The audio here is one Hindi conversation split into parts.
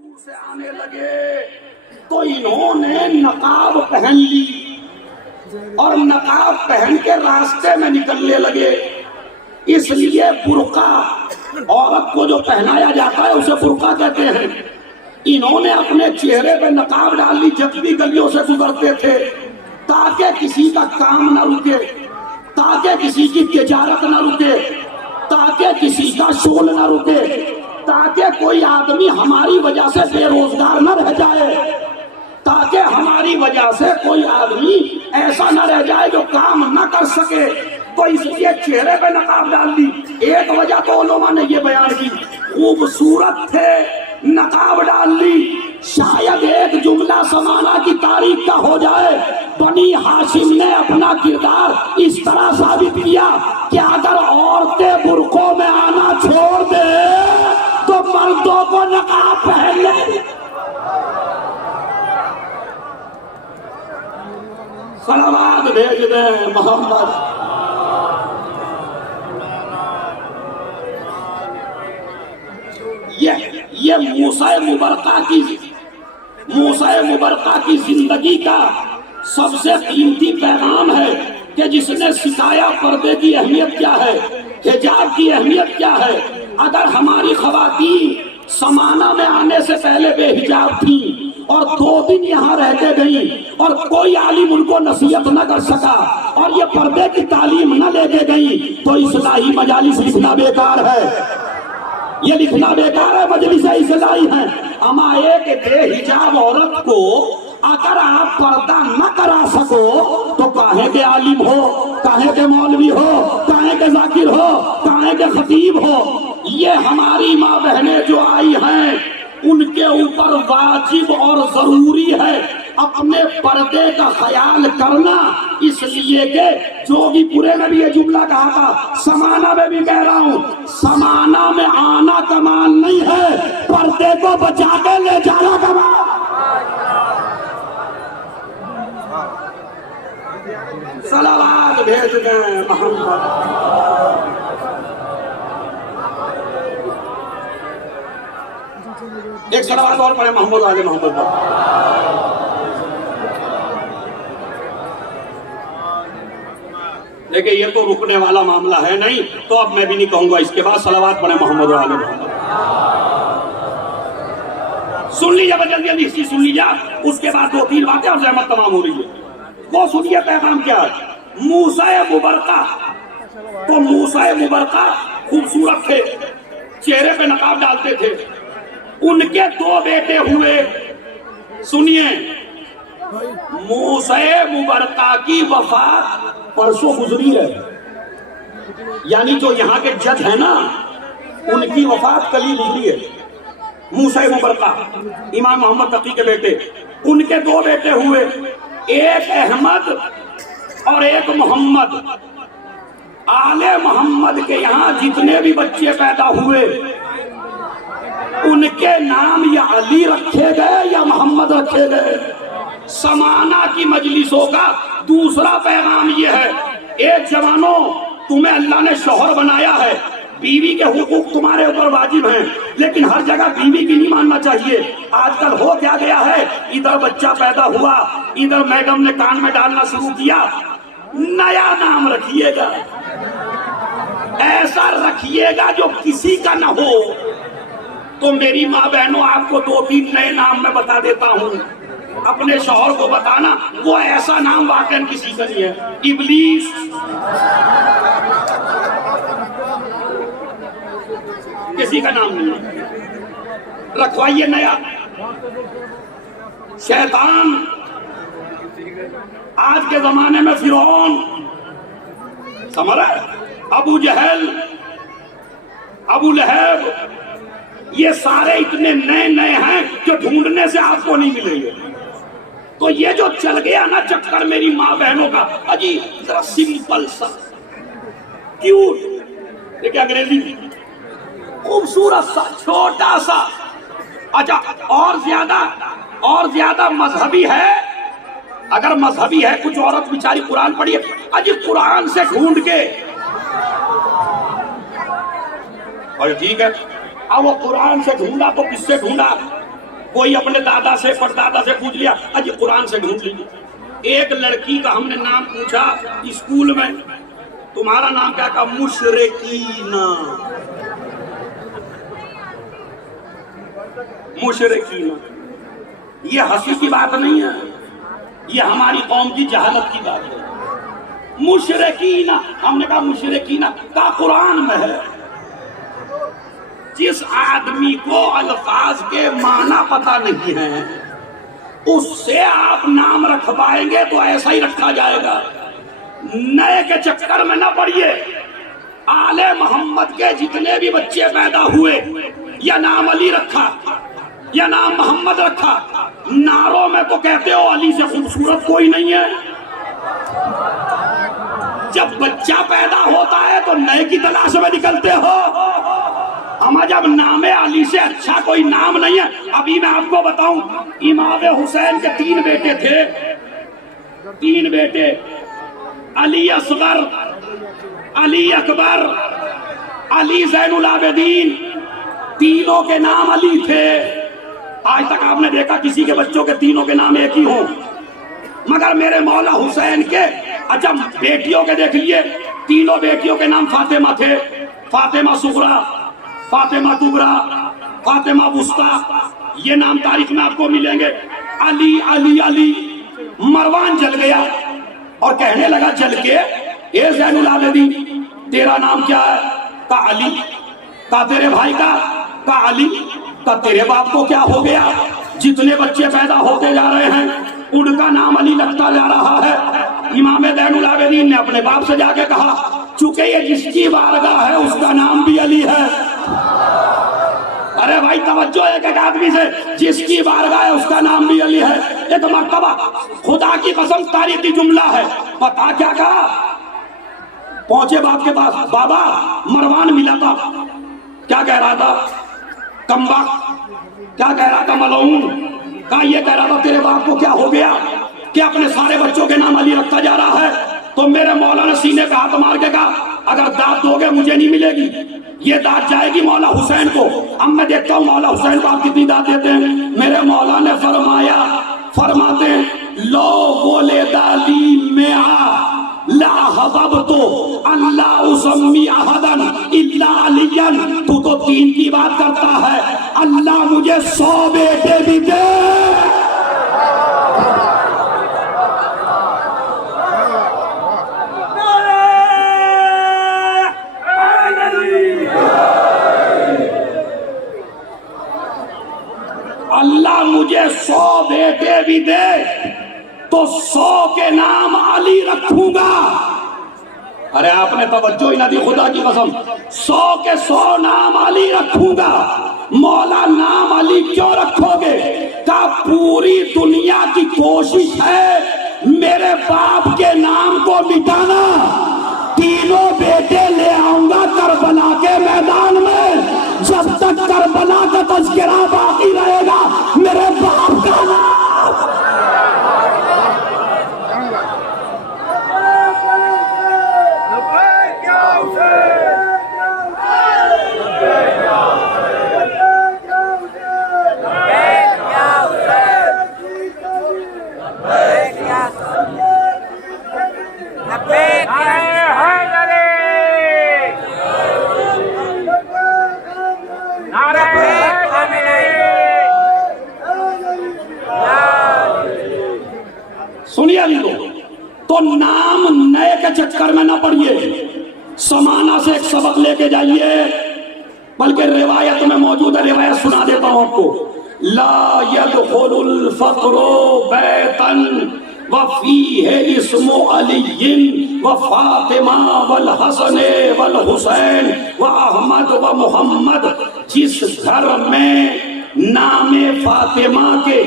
दूर से आने लगे तो इन्होंने नकाब पहन ली और नकाब पहन के रास्ते में निकलने लगे। इसलिए बुर्का औरत को जो पहनाया जाता है उसे बुर्का कहते हैं। इन्होंने अपने चेहरे पे नकाब डाल ली जब भी गलियों से गुजरते थे, ताकि किसी का काम न रुके, ताकि किसी की तिजारत न रुके, ताकि किसी का शोल न रुके, ताकि कोई आदमी हमारी वजह से बेरोजगार न रह जाए, ताकि हमारी वजह से कोई आदमी ऐसा न रह जाए जो काम न कर सके। तो इसलिए चेहरे पे नकाब डाल दी। एक वजह तो उलमा ने ये बयान की, खूबसूरत थे नकाब डाल ली। शायद एक जुमला समाना की तारीख का हो जाए। बनी हाशिम ने अपना किरदार इस तरह साबित किया कि अगर औरतें बुर्कों में आना छोड़ दे तो मर्दों को नकाब पहन ले। सलावत भेज दे मोहम्मद। ये मूसा मुबरका की जिंदगी का सबसे कीमती पैगाम है कि जिसने सिखाया पर्दे की अहमियत क्या है, हिजाब की अहमियत क्या है। अगर हमारी खवातीन समाना में आने से पहले बेहिजाब थी और 2 दिन यहाँ रहते गई और कोई आलिम उनको नसीहत न कर सका और ये पर्दे की तालीम न लेके गई, तो इस्लाही मजालिस लिखना बेकार है। ये लिखना बेकार है, मजलिस इस्लाही है। अमा एक बेहिजाब औरत को अगर आप पर्दा न करा सको तो काहे के आलिम हो, काहे के मौलवी हो, काहे के जाकिर हो, काहे के खतीब हो। ये हमारी माँ बहनें जो आई हैं उनके ऊपर वाजिब और जरूरी है अपने पर्दे का ख्याल करना। इसलिए के जोगीपुरे में भी ये जुमला कहा था, समाना में भी कह रहा हूँ, समाना में आना कमाल नहीं है, पर्दे को बचा के ले जाना कमाल। सलावत भेज दें मोहम्मद। एक सलावत और पढ़े मोहम्मद आले मोहम्मद पर। देखिए ये तो रुकने वाला मामला है नहीं, तो अब मैं भी नहीं कहूंगा। इसके बाद सलावत पढ़े मोहम्मद आले मोहम्मद। सुन लीजिए, जल्दी जल्दी हिस्ट्री सुन लीजिए, उसके बाद 2-3 बातें और जहमत तमाम हो रही है। वो सुनिए पैगाम क्या है। मूसा मुबरका, तो मूसा मुबरका खूबसूरत थे, चेहरे पे नकाब डालते थे। उनके 2 बेटे हुए। सुनिए, मूसा मुबरका की वफात परसों गुजरी है, यानी जो यहाँ के जज है ना उनकी वफात कल ही गुजरी है। मूसा मुबरका इमाम मोहम्मद तकी के बेटे, उनके 2 बेटे हुए, एक अहमद और एक मोहम्मद। आले मोहम्मद के यहाँ जितने भी बच्चे पैदा हुए उनके नाम या अली रखे गए या मोहम्मद रखे गए। समाना की मजलिसों का दूसरा पैगाम यह है, एक जवानों तुम्हें अल्लाह ने शौहर बनाया है, बीवी के हुकूक तुम्हारे ऊपर वाजिब हैं, लेकिन हर जगह बीवी की नहीं मानना चाहिए। आजकल हो क्या गया है, इधर बच्चा पैदा हुआ, इधर मैडम ने कान में डालना शुरू किया, नया नाम रखिएगा, ऐसा रखिएगा जो किसी का ना हो। तो मेरी माँ बहनों, आपको 2-3 नए नाम मैं बता देता हूँ। अपने शौहर को बताना वो ऐसा नाम वाकई किसी का नहीं है। इब्लीस, किसी का नाम नहीं है, रखवाइए नया। शैतान, आज के जमाने में फिरौन, समझ रहा है, अबू जहल, अबू लहब, ये सारे इतने नए नए हैं जो ढूंढने से आपको नहीं मिलेंगे। तो ये जो चल गया ना चक्कर मेरी माँ बहनों का, अजी जरा सिंपल सा क्यूट, देखिए अंग्रेजी खूबसूरत सा छोटा सा, अच्छा और ज्यादा मजहबी है। अगर मजहबी है कुछ औरत बेचारी कुरान पढ़ी है, अजी कुरान से ढूंढ के, और ठीक है, अब वो कुरान से ढूंढा तो किससे ढूंढा, कोई अपने दादा से परदादा से पूछ लिया, अजी कुरान से ढूंढ लीजिए। एक लड़की का हमने नाम पूछा स्कूल में, तुम्हारा नाम क्या? कहा मुशरिकीना। मुशरिकीना, ये हंसी की बात नहीं है, ये हमारी कौम की जहालत की बात है। मुशरिकीना, हमने कहा मुशरिकीना का कुरान में है। जिस आदमी को अल्फाज के माना पता नहीं है उससे आप नाम रखवाएंगे तो ऐसा ही रखा जाएगा। नए के चक्कर में ना पड़िए। आले मोहम्मद के जितने भी बच्चे पैदा हुए, या नाम अली रखा या नाम मोहम्मद रखा, नारों में तो कहते हो अली से खूबसूरत कोई नहीं है। जब बच्चा पैदा होता है तो नए की तलाश में निकलते हो। हम जब नामे अली से अच्छा कोई नाम नहीं है। अभी मैं आपको बताऊं, इमाम हुसैन के 3 बेटे थे, 3 बेटे, अली असगर, अली अकबर, अली जैनुल आबिदीन, तीनों के नाम अली थे। आज तक आपने देखा किसी के बच्चों के तीनों के नाम एक ही हो, मगर मेरे मौला हुसैन के अच्छा बेटियों के देख लिए, तीनों बेटियों के नाम फातिमा थे। फातिमा सुगरा, फातिमा कुबरा, फातिमा वुस्ता, ये नाम तारीख में आपको मिलेंगे। अली अली अली। मरवान जल गया और कहने लगा जल के, ए ज़ैनुल आबिदीन तेरा नाम क्या है? का अली। का तेरे भाई का अली। का तेरे बाप को क्या हो गया? जितने बच्चे पैदा होते जा रहे हैं उनका नाम अली लगता जा रहा है। इमाम ज़ैनुल आबिदीन ने अपने बाप से जाके कहा, चूंकि ये जिसकी बारगाह है उसका नाम भी अली है। अरे भाई तवज्जो, एक आदमी से जिसकी बारगाह है उसका नाम भी अली है। एक मर्तबा खुदा की कसम तारीखी जुमला है, पता क्या कहा? पहुंचे बाप के पास, बाबा मरवान मिला था। क्या कह रहा था? कम्बा। क्या कह रहा था? मलऊन। कहा ये कह रहा था तेरे बाप को क्या हो गया कि अपने सारे बच्चों के नाम अली रखता जा रहा है। तो मेरे मौला ने सीने पे हाथ मार के कहा, अगर दाद दोगे मुझे नहीं मिलेगी, ये दाद जाएगी मौला हुसैन को। अब मैं देखता हूँ मौला हुसैन को आप कितनी दाद देते हैं। मेरे मौला ने फरमाते हैं, लो बोले दाली में ला हबब तो अल्लाह उसम्मी अहदन इल्ला अलियन। तू तो 3 की बात करता है, अल्लाह मुझे 100 बेटे भी दे। अल्लाह मुझे 100 बेटे भी दे तो 100 के नाम अली रखूंगा। अरे आपने तवज्जो ही ना दी, खुदा की कसम। 100 के 100 नाम अली रखूंगा। मौला नाम अली क्यों रखोगे? का पूरी दुनिया की कोशिश है मेरे बाप के नाम को मिटाना। तीनों बेटे ले आऊंगा करबला के मैदान में, जब तक करबला का तज़किरा बाकी रहेगा मेरे बाप का नाम। सुनिए अभी तो नाम नए के चक्कर में ना पड़िए, समाना से एक सबक लेके जाइए। बल्कि रिवायत में मौजूद है, रिवायत सुना देता हूं आपको। ला यदखुलुल फक़्रु बैतन व फीहि इस्मु अलिय्यिन व फातिमा वल हसन वल हुसैन व अहमद व मुहम्मद। जिस घर में नामे फातिमा के,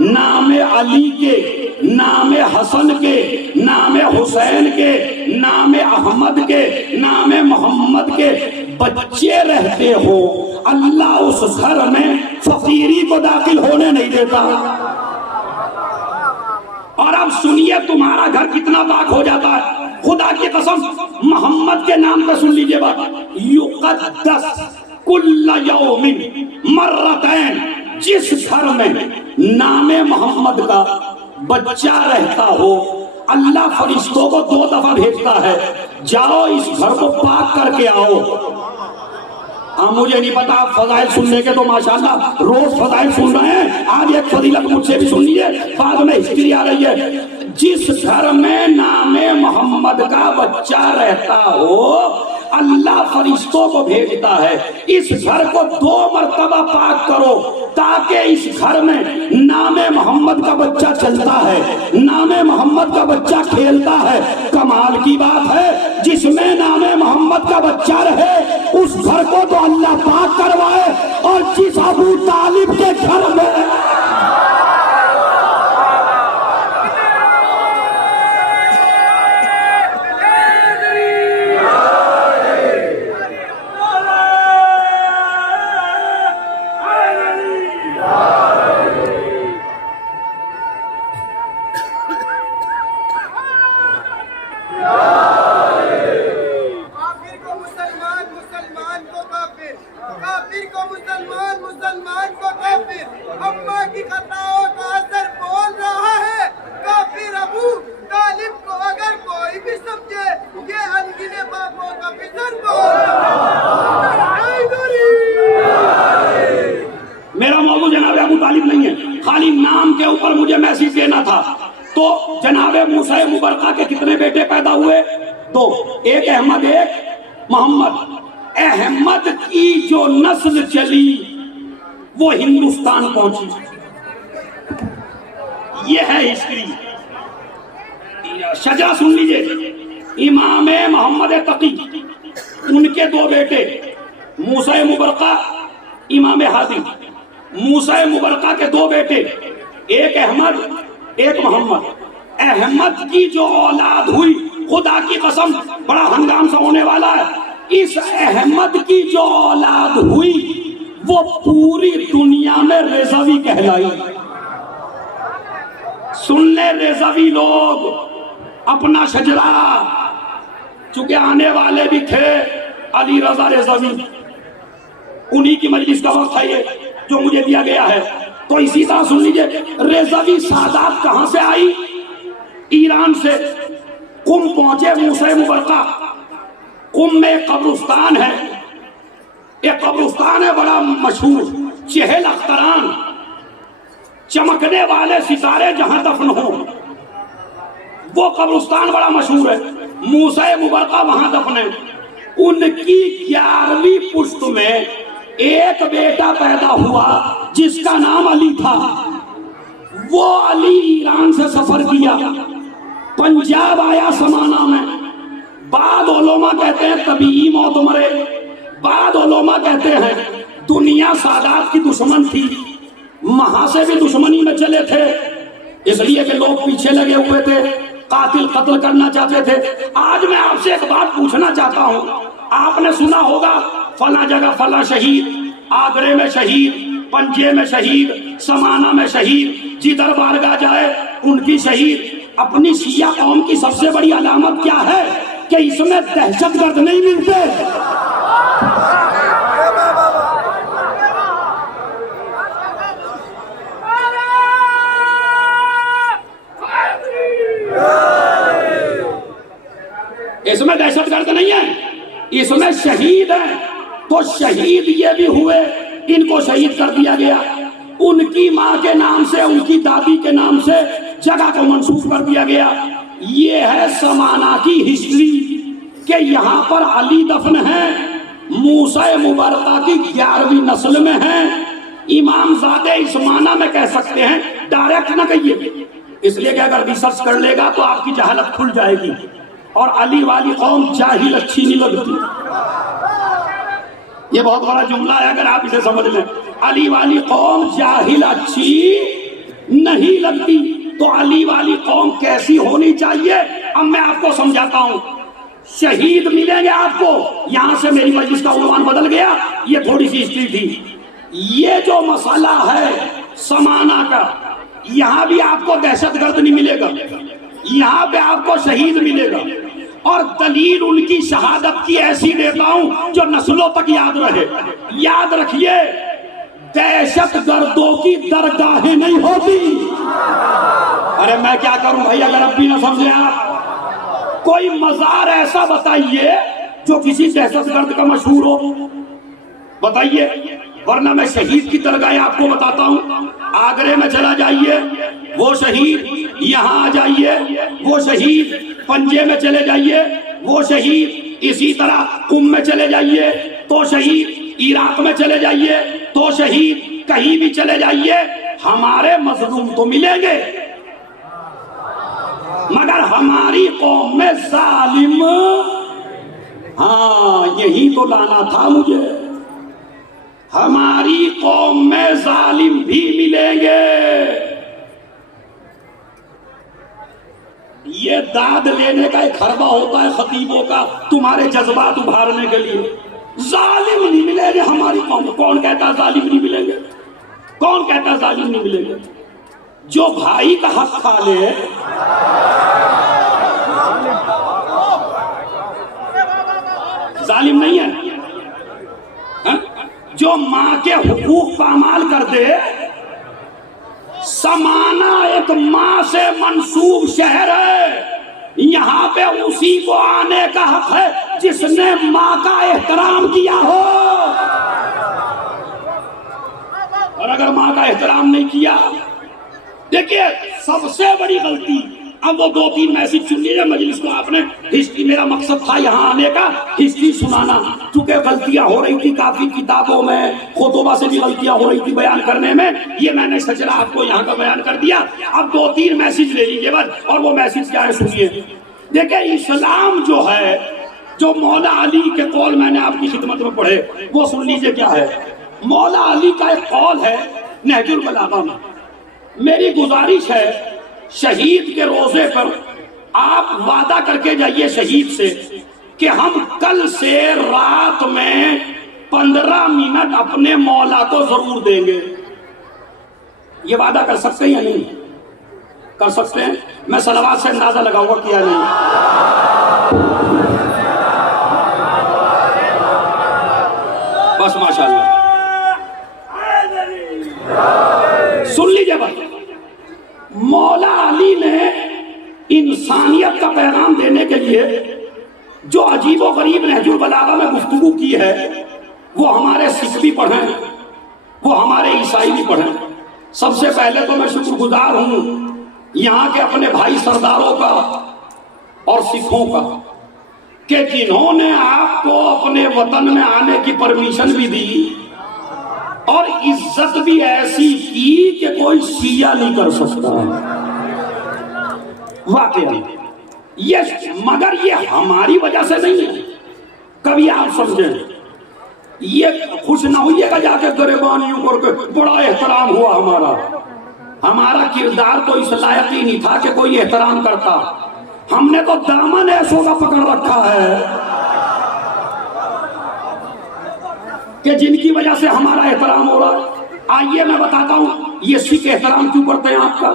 नामे अली के, नामे हसन के, नामे हुसैन के, नामे अहमद के, नामे मोहम्मद के बच्चे रहते हो, अल्लाह उस घर में फकीरी को दाखिल होने नहीं देता। और अब सुनिए तुम्हारा घर कितना पाक हो जाता है। खुदा की कसम, मोहम्मद के नाम पे सुन लीजिए बात, युक़द्दस कुल्ल यौमिन मर्रतैन जिस घर में नामे मोहम्मद का बच्चा रहता हो, अल्लाह फरिश्तों को 2 दफा भेजता है, जाओ इस घर को पाक करके आओ। हाँ, मुझे नहीं पता, आप फजाइल सुनने के तो माशाल्लाह रोज फजाइल सुन रहे हैं, आज एक फजीलत मुझसे भी सुन लीजिए, बाद में हिस्ट्री आ रही है। जिस घर में नामे मोहम्मद का बच्चा रहता हो, अल्लाह फरिश्तों को भेजता है, इस घर को 2 मरतबा पाक करो, ताकि इस घर में नामे मोहम्मद का बच्चा चलता है, नामे मोहम्मद का बच्चा खेलता है। कमाल की बात है, जिसमें नामे मोहम्मद का बच्चा रहे उस घर को तो अल्लाह पाक करवाए, और जिस अबू तालिब के घर में तो जनाबे मूसा मुबरका के कितने बेटे पैदा हुए? 2, एक अहमद एक मोहम्मद। अहमद की जो नस्ल चली वो हिंदुस्तान पहुंची। ये है हिस्ट्री। शजा सुन लीजिए, इमाम मोहम्मद तकी, उनके 2 बेटे मूसा मुबरका, इमाम हादी। मूसा मुबरका के 2 बेटे, एक अहमद एक मोहम्मद। अहमद की जो औलाद हुई, खुदा की कसम बड़ा हंगाम सा होने वाला है, इस अहमद की जो औलाद हुई वो पूरी दुनिया में रेज़वी कहलाई। सुन ले रेज़वी लोग अपना शजरा, चूंकि आने वाले भी थे अली रजा रेज़वी, उन्हीं की मजलिस का वक्त है ये जो मुझे दिया गया है। तो इसी तरह सुन लीजिए, रेज़वी सादात कहां से आई? ईरान से। कुम पहुंचे मूसा मुबरका। कुम में एक कब्रिस्तान है, एक कब्रिस्तान है बड़ा मशहूर, चहल अख्तरान, चमकने वाले सितारे जहां दफन हो, वो कब्रिस्तान बड़ा मशहूर है। मूसा मुबरका वहां दफन है। उनकी 11वीं पुश्त में एक बेटा पैदा हुआ जिसका नाम अली था। वो अली ईरान से सफर किया, पंजाब आया समाना में। बाद उलमा कहते हैं तबीई मौत मरे, बाद उलमा कहते हैं दुनिया सादात की दुश्मन थी, वहां से भी दुश्मनी में चले थे, इसलिए कि लोग पीछे लगे हुए थे, कातिल कत्ल करना चाहते थे। आज मैं आपसे एक बात पूछना चाहता हूं, आपने सुना होगा फला जगह फला शहीद, आगरे में शहीद, पंजे में शहीद, समाना में शहीद, जिधर बारगाह जाए उनकी शहीद। अपनी शिया कौम की सबसे बड़ी अलामत क्या है कि इसमें दहशतगर्द नहीं मिलते। इसमें दहशतगर्द नहीं है, इसमें शहीद है। तो शहीद ये भी हुए, इनको शहीद कर दिया गया। उनकी मां के नाम से, उनकी दादी के नाम से जगह को मंसूब कर दिया गया। ये है समाना की हिस्ट्री कि यहाँ पर अली दफन है, मूसा मुबरका की 11वीं नस्ल में है। इमाम ज़ादे इस्माना में कह सकते हैं, डायरेक्ट ना कहिए, इसलिए कि अगर रिसर्च कर लेगा तो आपकी जहालत खुल जाएगी। और अली वाली कौम जाहिल अच्छी नहीं लगती, ये बहुत बड़ा जुमला है अगर आप इसे समझ लें। अली वाली कौम जाहिल अच्छी नहीं लगती। तो अली वाली कौम कैसी होनी चाहिए, अब मैं आपको समझाता हूं। शहीद मिलेंगे आपको, यहां से मेरी मजलिस का उन्वान बदल गया, ये थोड़ी सी हिस्ट्री थी। ये जो मसाला है समाना का, यहां भी आपको दहशतगर्द नहीं मिलेगा, यहां पे आपको शहीद मिलेगा। और दलील उनकी शहादत की ऐसी देता हूं जो नस्लों तक याद रहे। याद रखिए, दहशत गर्दों की दरगाहें नहीं होती। अरे मैं क्या करूं भाई, अगर अब भी ना समझे आप। कोई मजार ऐसा बताइए जो किसी दहशतगर्द का मशहूर हो, बताइए, वरना मैं शहीद की दरगाह आपको बताता हूं। आगरे में चला जाइए, वो शहीद, यहां आ जाइए, वो शहीद, पंजे में चले जाइए, वो शहीद, इसी तरह कुम में चले जाइए तो शहीद, इराक में चले जाइए तो शहीद, कहीं भी चले जाइए हमारे मजलूम तो मिलेंगे, मगर हमारी कौम में जालिम, हाँ यही तो लाना था मुझे, हमारी कौम में जालिम भी मिलेंगे। ये दाद लेने का एक हरबा होता है खतीबों का, तुम्हारे जज्बात उभारने के लिए। जालिम नहीं मिलेंगे हमारी कौम में। कौन कहता है जालिम नहीं मिलेंगे? कौन कहता है जालिम नहीं मिलेंगे? जो भाई का हक खा ले, जालिम नहीं है, हा? जो मां के हुकूक पामाल कर दे, समाना एक मां से मंसूब शहर है, यहां पे उसी को आने का हक है जिसने मां का एहतराम किया हो। और अगर मां का एहतराम नहीं किया, देखिए सबसे बड़ी गलती, अब वो 2-3 मैसेज सुन लीजिए मजलिस को आपने, हिस्ट्री, मेरा मकसद था यहाँ आने का हिस्ट्री सुनाना, चूंकि गलतियां हो रही थी काफी किताबों में, खुतबा से भी गलतियां हो रही थी बयान करने में, ये मैंने सचरा आपको यहाँ का बयान कर दिया। अब 2-3 मैसेज ले लीजिए बस, और वो मैसेज क्या है सुनिए। देखिए इस्लाम जो है, जो मौला अली के कौल मैंने आपकी खिदमत में पढ़े, वो सुन लीजिए क्या है। मौला अली का एक कौल है नहजुल बलागा में। मेरी गुजारिश है शहीद के रोजे पर आप वादा करके जाइए शहीद से कि हम कल से रात में 15 मिनट अपने मौला को जरूर देंगे। ये वादा कर सकते हैं या नहीं? कर सकते हैं? मैं सलवात से अंदाजा लगाऊंगा कि या नहीं। बस माशाल्लाह, सुन लीजिए भाई। मौला अली ने इंसानियत का पैगाम देने के लिए जो अजीबो गरीब नहजुल बलागा में गुफ्तगू की है, वो हमारे सिख भी पढ़े, वो हमारे ईसाई भी पढ़े। सबसे पहले तो मैं शुक्रगुजार हूं यहाँ के अपने भाई सरदारों का और सिखों का, कि जिन्होंने आपको अपने वतन में आने की परमिशन भी दी और इज्जत भी ऐसी की कि कोई शिया नहीं कर सकता। वाकई ये, मगर ये हमारी वजह से नहीं है, कभी आप समझें। ये खुश ना होइएगा जाके गरेबानियों करके, बड़ा एहतराम हुआ हमारा किरदार तो इस लायक ही नहीं था कि कोई एहतराम करता। हमने तो दामन ऐसों का पकड़ रखा है कि जिनकी वजह से हमारा एहतराम हो रहा है। आइए मैं बताता हूं ये सिख एहतराम क्यों करते हैं आपका,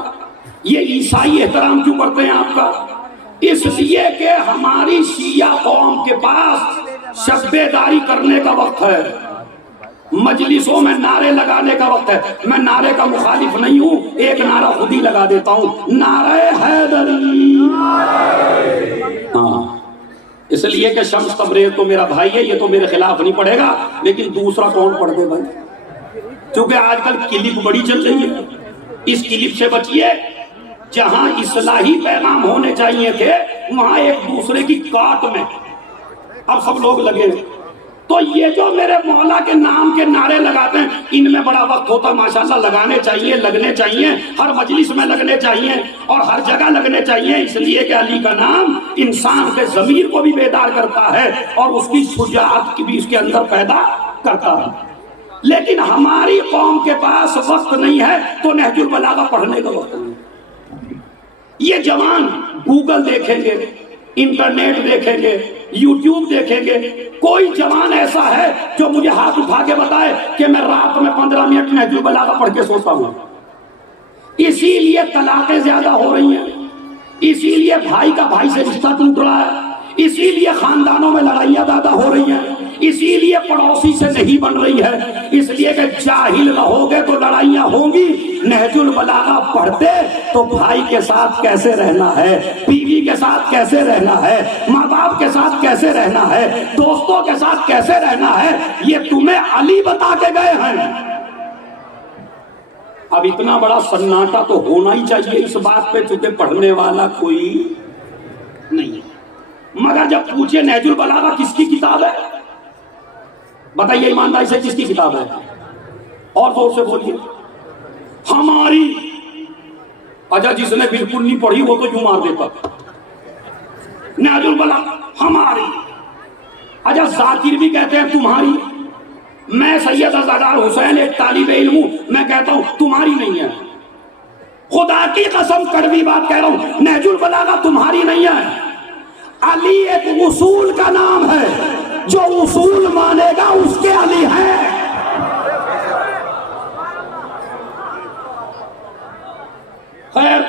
ये ईसाई एहतराम क्यों करते हैं आपका। इसलिए कि हमारी शिया कौम के पास शब्बेदारी करने का वक्त है, मजलिसों में नारे लगाने का वक्त है। मैं नारे का मुखालिफ नहीं हूं, एक नारा खुद ही लगा देता हूं, नारे हैदरी। हाँ, इसलिए कि शम्स तबरेज तो मेरा भाई है, ये तो मेरे खिलाफ नहीं पढ़ेगा, लेकिन दूसरा कौन पढ़ दे भाई, क्योंकि आजकल क्लिप बड़ी चल रही है। इस क्लिप से बचिए। जहां इस्लाही पैगाम होने चाहिए थे, वहां एक दूसरे की काट में अब सब लोग लगे। तो ये जो मेरे मौला के नाम के नारे लगाते हैं, इनमें बड़ा वक्त होता, माशाल्लाह लगाने चाहिए, लगने चाहिए, हर मजलिस में लगने चाहिए और हर जगह लगने चाहिए। इसलिए कि अली का नाम इंसान के ज़मीर को भी बेदार करता है और उसकी शुजाअत की भी उसके अंदर पैदा करता है। लेकिन हमारी कौम के पास वक्त नहीं है तो नहजुल बलागा पढ़ने का वक्त नहीं। ये जवान गूगल देखेंगे, इंटरनेट देखेंगे, यूट्यूब देखेंगे। कोई जवान ऐसा है जो मुझे हाथ उठा के बताए कि मैं रात में 15 मिनट नहजुल बलागा पढ़ के सोता हूं। इसीलिए तलाकें ज्यादा हो रही हैं, इसीलिए भाई का भाई से रिश्ता टूट रहा है, इसीलिए खानदानों में लड़ाइयां ज्यादा हो रही हैं, इसीलिए पड़ोसी से नहीं बन रही है, इसलिए कि जाहिल रहोगे तो लड़ाइयां होंगी। नहजुल बलागा पढ़ते तो भाई के साथ कैसे रहना है, बीवी के साथ कैसे रहना है, माँ बाप के साथ कैसे रहना है, दोस्तों के साथ कैसे रहना है, ये तुम्हें अली बता के गए हैं। अब इतना बड़ा सन्नाटा तो होना ही चाहिए इस बात पे, चूंकि पढ़ने वाला कोई नहीं है। मगर जब पूछे नहजुल बलागा किसकी किताब है, बताइए ईमानदारी से किसकी किताब है, और जोर से बोलिए। हमारी। अच्छा, जिसने बिल्कुल नहीं पढ़ी वो तो यूं मार देता। नहजुल बलागा हमारी। अच्छा, जाकिर भी कहते हैं तुम्हारी। मैं सैयद अज़हर हुसैन एक तालिब इल्म हूं, मैं कहता हूं तुम्हारी नहीं है। खुदा की कसम कड़वी बात कह रहा हूं, नहजुल बलागा तुम्हारी नहीं है। अली एक उसूल का नाम है, जो उसूल मानेगा उसके अली है। खैर,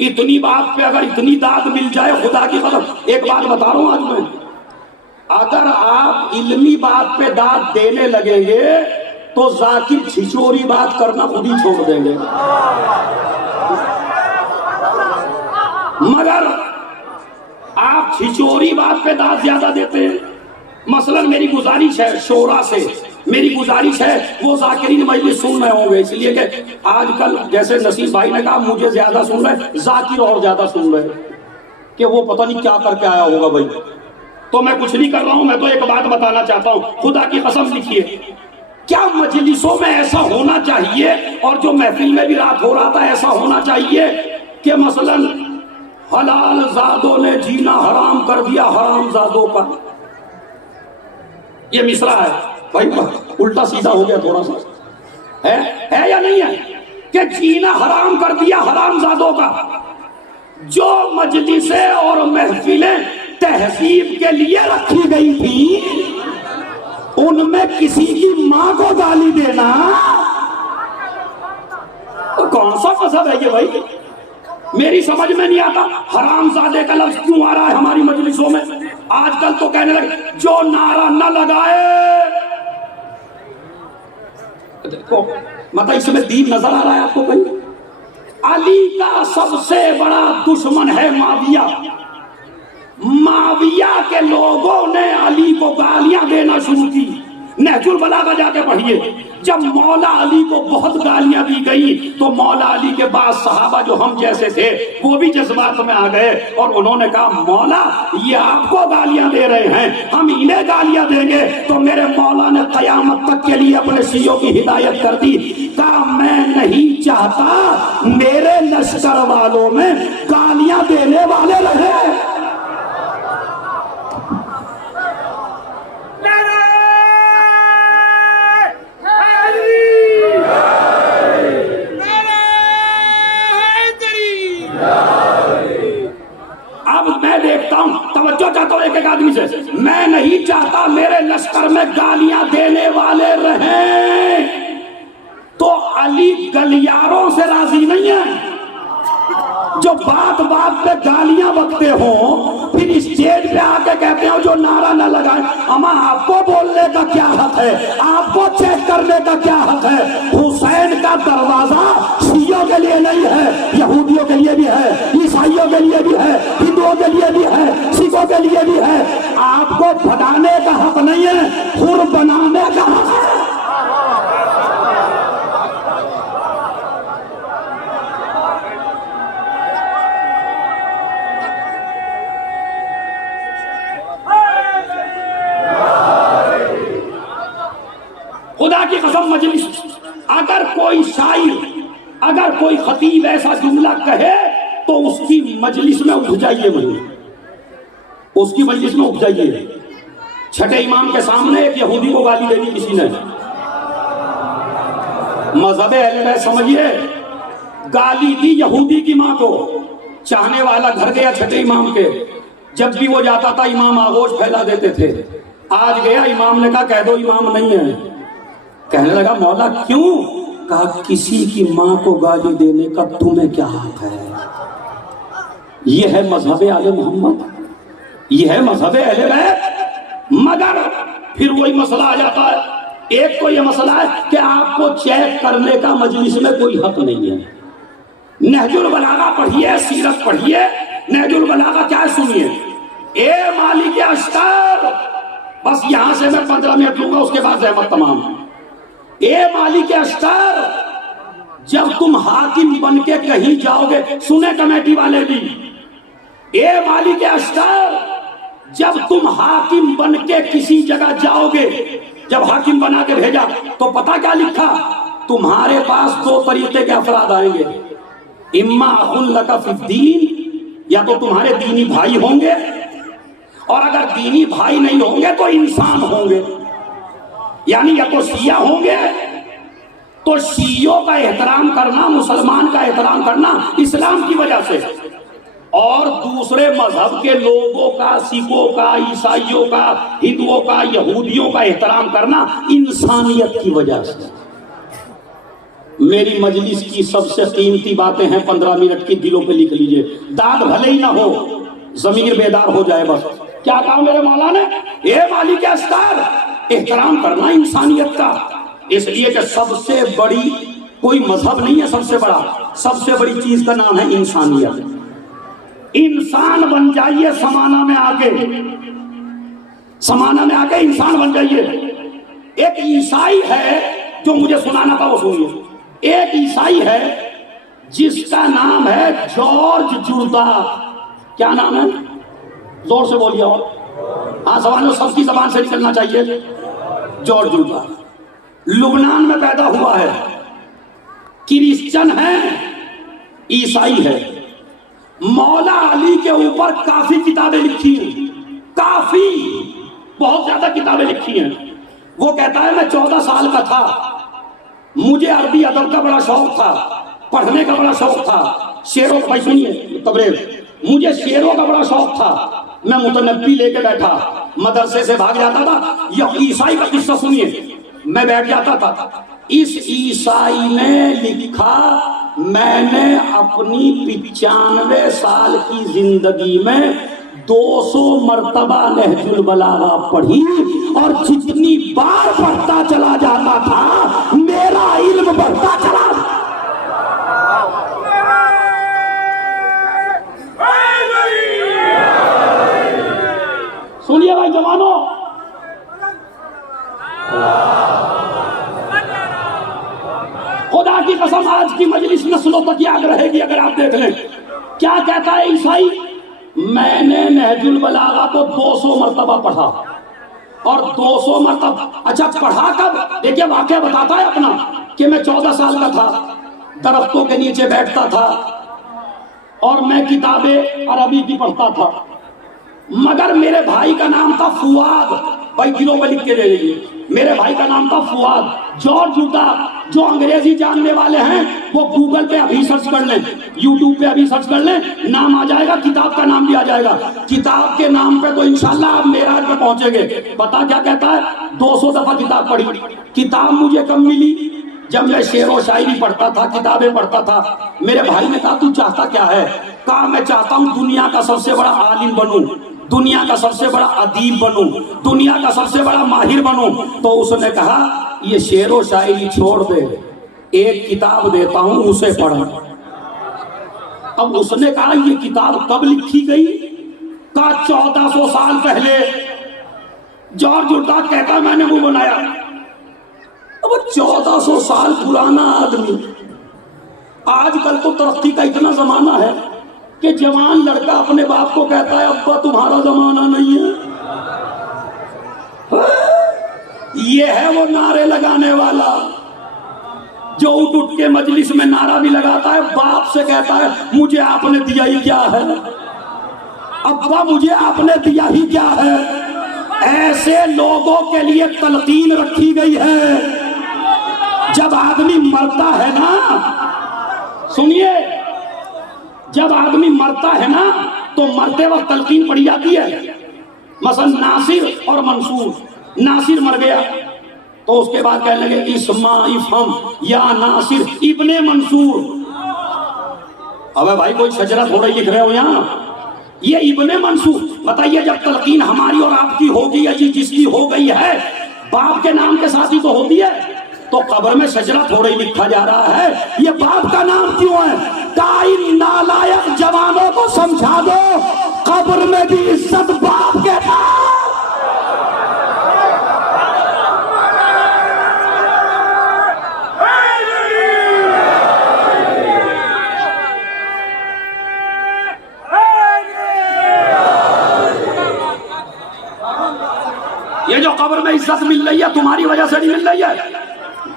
इतनी बात पे अगर इतनी दाद मिल जाए, खुदा की कसम एक बात बता रहा हूं आज मैं, अगर आप इल्मी बात पे दाद देने लगेंगे तो जाकिर छिछोरी बात करना खुद ही छोड़ देंगे। मगर आप छिछोरी बात पे दाद ज्यादा देते हैं। मसलन मेरी गुजारिश है शोरा से, मेरी गुजारिश है वो जाकिरीन मजलिस सुन रहे होंगे, इसलिए कि आजकल जैसे नसीब भाई ने कहा मुझे ज्यादा सुन रहे, जाकिर और ज्यादा सुन रहे कि वो पता नहीं क्या करके आया होगा भाई। तो मैं कुछ नहीं कर रहा हूं, मैं तो एक बात बताना चाहता हूं, खुदा की कसम लिखिए, क्या मजलिसों में ऐसा होना चाहिए, और जो महफिल में भी रात हो रहा था ऐसा होना चाहिए कि मसलन हलाल जादों ने जीना हराम कर दिया हराम जादों का। ये मिसरा है भाई, उल्टा सीधा हो गया थोड़ा सा, है या नहीं है, कि जीना हराम कर दिया हराम जादों का। जो मजलिसें और महफिलें तहजीब के लिए रखी गई थी, उनमें किसी की मां को गाली देना तो कौन सा मजहब है ये भाई? मेरी समझ में नहीं आता, हरामजादे का लफ्ज क्यों आ रहा है हमारी मजलिसों में। आजकल तो कहने लगे जो नारा न लगाए, देखो मतलब इसमें दीन नजर आ रहा है आपको भाई। अली का सबसे बड़ा दुश्मन है माविया। माविया के लोगों ने अली को गालियां देना शुरू की। नहजुल बलागा जाके पढ़िए, जब मौला अली को बहुत गालियां दी गई तो मौला अली के बाद सहाबा जो हम जैसे थे वो भी जज्बात में आ गए और उन्होंने कहा मौला ये आपको गालियां दे रहे हैं, हम इन्हें गालियां देंगे। तो मेरे मौला ने कयामत तक के लिए अपने शियों की हिदायत कर दी। कहा मैं नहीं चाहता मेरे लश्कर वालों में गालियां देने वाले रहे। अब मैं देखता हूं, तवज्जो चाहता हूं एक एक आदमी से, मैं नहीं चाहता मेरे लश्कर में गालियां देने वाले रहें। तो अली गलियारों से राजी नहीं है, जो बात बात पे गालियां बकते हो, फिर स्टेज पे आके कहते हो जो नारा न लगाए। अमा आपको बोलने का क्या हक है, आपको चेक करने का क्या हक है? हुसैन का दरवाजा शियों के लिए नहीं है, यहूदियों के लिए भी है, ईसाइयों के लिए भी है, हिंदुओं के लिए भी है, सिखों के लिए भी है। आपको भगाने का हक नहीं है, हुर बनाने का हक है। खुदा की कसम मजलिस, अगर कोई शायर, अगर कोई खतीब ऐसा जुमला कहे तो उसकी मजलिस में उठ जाइए, वही उसकी मजलिस में उठ जाइए। छठे इमाम के सामने एक यहूदी को गाली दे दी किसी ने, मजहब अहले बैत समझिए, गाली दी यहूदी की मां को। चाहने वाला घर गया छठे इमाम के, जब भी वो जाता था इमाम आगोश फैला देते थे। आज गया, इमाम ने कहा कह दो इमाम नहीं है। कहने लगा मौला क्यों? कहा किसी की मां को गाली देने का तुम्हें क्या हक है? यह है मजहब आले मोहम्मद, यह है मजहब अहले बैत। मगर फिर वही मसला आ जाता है। एक तो ये मसला है कि आपको चेक करने का मजलिस में कोई हक नहीं है। नहजुल बलागा पढ़िए, सीरत पढ़िए, नहजुल बलागा क्या सुनिए, ए मालिक अश्तर, बस यहां से मैं 15 मिनट लूंगा, उसके बाद जहमत तमाम। ए मालिक अश्तर, जब तुम हाकिम बन के कहीं जाओगे, सुने कमेटी वाले भी, ए मालिक अश्तर, जब तुम हाकिम बन के किसी जगह जाओगे, जब हाकिम बना के भेजा तो पता क्या लिखा, तुम्हारे पास 2 तरीके के अफराद आएंगे, इम्मा अखुल लका फिद्दीन, या तो तुम्हारे दीनी भाई होंगे, और अगर दीनी भाई नहीं होंगे तो इंसान होंगे। यानी या तो शिया होंगे तो शियों का एहतराम करना, मुसलमान का एहतराम करना इस्लाम की वजह से, और दूसरे मजहब के लोगों का, सिखों का, ईसाइयों का, हिंदुओं का, यहूदियों का एहतराम करना इंसानियत की वजह से। मेरी मजलिस की सबसे कीमती बातें हैं 15 मिनट की, दिलों पे लिख लीजिए, दाद भले ही ना हो, जमीर बेदार हो जाए बस। क्या कहा मेरे मौला ने, ए मालिक अस्तार, एहतराम करना इंसानियत का, इसलिए कि सबसे बड़ी कोई मजहब नहीं है, सबसे बड़ी चीज का नाम है इंसानियत। इंसान बन जाइए समाना में आके, समाना में आके इंसान बन जाइए। एक ईसाई है, जो मुझे सुनाना था वो सुनिए, एक ईसाई है जिसका नाम है जॉर्ज जुर्दा। क्या नाम है, जोर से बोलिए, और हाँ सवाल सबकी जबान से निकलना चाहिए। जॉर्ज जुर्दा लुबनान में पैदा हुआ है, क्रिश्चियन है, ईसाई है। मौला अली के ऊपर काफी किताबें लिखी हैं, काफी बहुत ज्यादा किताबें लिखी हैं। वो कहता है मैं 14 साल का था, मुझे अरबी अदब का बड़ा शौक था, पढ़ने का बड़ा शौक था, शेरों का, सुनिए तबरेज, मुझे शेरों का बड़ा शौक था, मैं मुतनब्बी लेके बैठा, मदरसे से भाग जाता था। यह ईसाई का किस्सा सुनिए, मैं बैठ जाता था। इस ईसाई ने लिखा, मैंने अपनी 95 साल की जिंदगी में 200 मर्तबा नहजुल बलागा पढ़ी, और जितनी बार पढ़ता चला जाता था मेरा इल्म बढ़ता चला। सुनिए भाई जवानों, खुदा की कसम आज की मजलिस नस्लों तक याद रहेगी अगर आप देख लें। क्या कहता है ईसाई, मैंने नहजुल बलागा को 200 मरतबा पढ़ा, और 200 मरतबा, अच्छा पढ़ा कब, देखिए वाकया बताता है अपना, कि मैं 14 साल का था, दरख्तों के नीचे बैठता था और मैं किताबें अरबी की पढ़ता था, मगर मेरे भाई का नाम था फुआद, भाई दिलों में लिख के ले लीजिए, मेरे भाई का नाम था फुआद। जॉर्ज जुर्दा, जो अंग्रेजी जानने वाले हैं वो गूगल पे अभी सर्च कर लें, यूट्यूब पे अभी सर्च कर लें, नाम आ जाएगा, किताब का नाम भी आ जाएगा। किताब के नाम पे तो इंशाल्लाह आप मेराज पे पहुंचेंगे। पता क्या कहता है, 200 दफा किताब पढ़ी। किताब मुझे कब मिली, जब मैं शेर व शायरी पढ़ता था, किताबें पढ़ता था। मेरे भाई ने कहा तू चाहता क्या है, कहा मैं चाहता हूं दुनिया का सबसे बड़ा आलिम बनूं, दुनिया का सबसे बड़ा अदीब बनूं, दुनिया का सबसे बड़ा माहिर बनूं। तो उसने कहा ये शेर व शायरी छोड़ दे, एक किताब देता हूं उसे पढ़। अब उसने कहा ये किताब कब लिखी गई, कहा 1400 साल पहले। जॉर्ज जुर्दा कहता मैंने वो बनाया। अब 1400 साल पुराना आदमी, आजकल तो तरक्की का इतना जमाना है कि जवान लड़का अपने बाप को कहता है अब्बा तुम्हारा जमाना नहीं है। ये है वो नारे लगाने वाला जो उठ उठ के मजलिस में नारा भी लगाता है, बाप से कहता है मुझे आपने दिया ही क्या है, अब्बा मुझे आपने दिया ही क्या है। ऐसे लोगों के लिए तलकीन रखी गई है। जब आदमी मरता है ना, सुनिए, जब आदमी मरता है ना तो मरते वक्त तलकीन पड़ी जाती है। मसलन नासिर और मंसूर, नासिर मर गया तो उसके बाद कहने लगे इस्मा इफहम या नासिर इब्ने मंसूर। अबे भाई कोई शजरा थोड़ा ही लिख रहे हो यहाँ, ये इब्ने मंसूर। बताइए जब तलकीन हमारी और आपकी होगी या जिसकी हो गई है बाप के नाम के साथ ही तो होती है, तो कब्र में सजरा थोड़ा ही लिखा जा रहा है ये बाप का नाम क्यों है? इन नालायक जवानों को समझा दो कब्र में भी इज्जत बाप के नाम। ये जो कब्र में इज्जत मिल रही है तुम्हारी वजह से नहीं मिल रही है।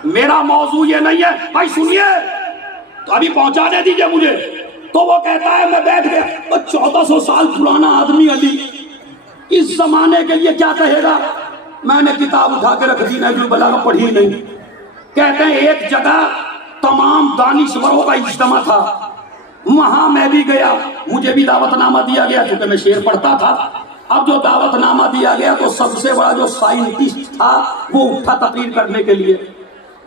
मेरा मौजू ये नहीं है भाई, सुनिए तो अभी पहुंचाने दीजिए मुझे। तो वो कहता है मैं बैठ गया, तो 1400 साल पुराना आदमी अली इस जमाने के लिए क्या कहेगा? मैंने किताब उठा के रख दी, नहजुल बलागा पढ़ी नहीं। कहते हैं एक जगह तमाम दानिश्वरों का इज्तिमा था, वहां मैं भी गया, मुझे भी दावतनामा दिया गया क्योंकि मैं शेर पढ़ता था। अब जो दावतनामा दिया गया तो सबसे बड़ा जो साइंटिस्ट था वो उठा तकरीर करने के लिए।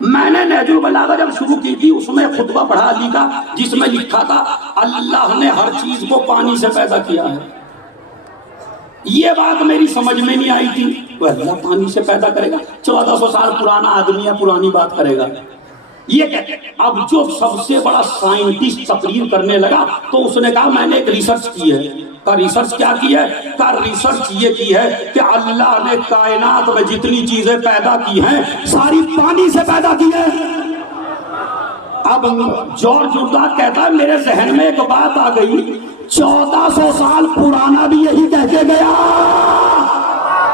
मैंने नहजुल बलागा जब शुरू की थी उसमें खुतबा पढ़ा अली का, जिसमें लिखा था अल्लाह ने हर चीज को पानी से पैदा किया है। ये बात मेरी समझ में नहीं आई थी, वो अल्लाह पानी से पैदा करेगा? 1400 साल पुराना आदमी है, पुरानी बात करेगा ये कहते। अब जो सबसे बड़ा साइंटिस्ट तकरीर करने लगा तो उसने कहा मैंने एक रिसर्च की है। का रिसर्च क्या की है? का रिसर्च ये की है कि अल्लाह ने कायनात में जितनी चीजें पैदा की हैं सारी पानी से पैदा की है। अब जॉर्ज जुर्दा कहता है मेरे जहन में एक बात आ गई, 1400 साल पुराना भी यही कह के गया।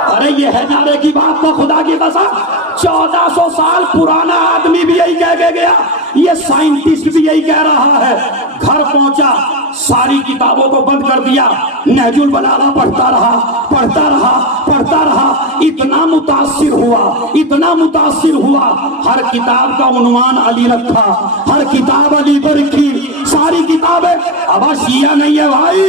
अरे ये है नारे की बात तो खुदा की कसम, 1400 साल पुराना आदमी भी यही कह के गया, ये साइंटिस्ट भी यही कह रहा है। घर पहुंचा, सारी किताबों को बंद कर दिया, नहजुल बलागा पढ़ता रहा पढ़ता रहा पढ़ता रहा, इतना मुतासिर हुआ इतना मुतासिर हुआ। हर किताब का उन्वान अली रखा, हर किताब अली पर लिखी, सारी किताबें। अब शिया नहीं है भाई,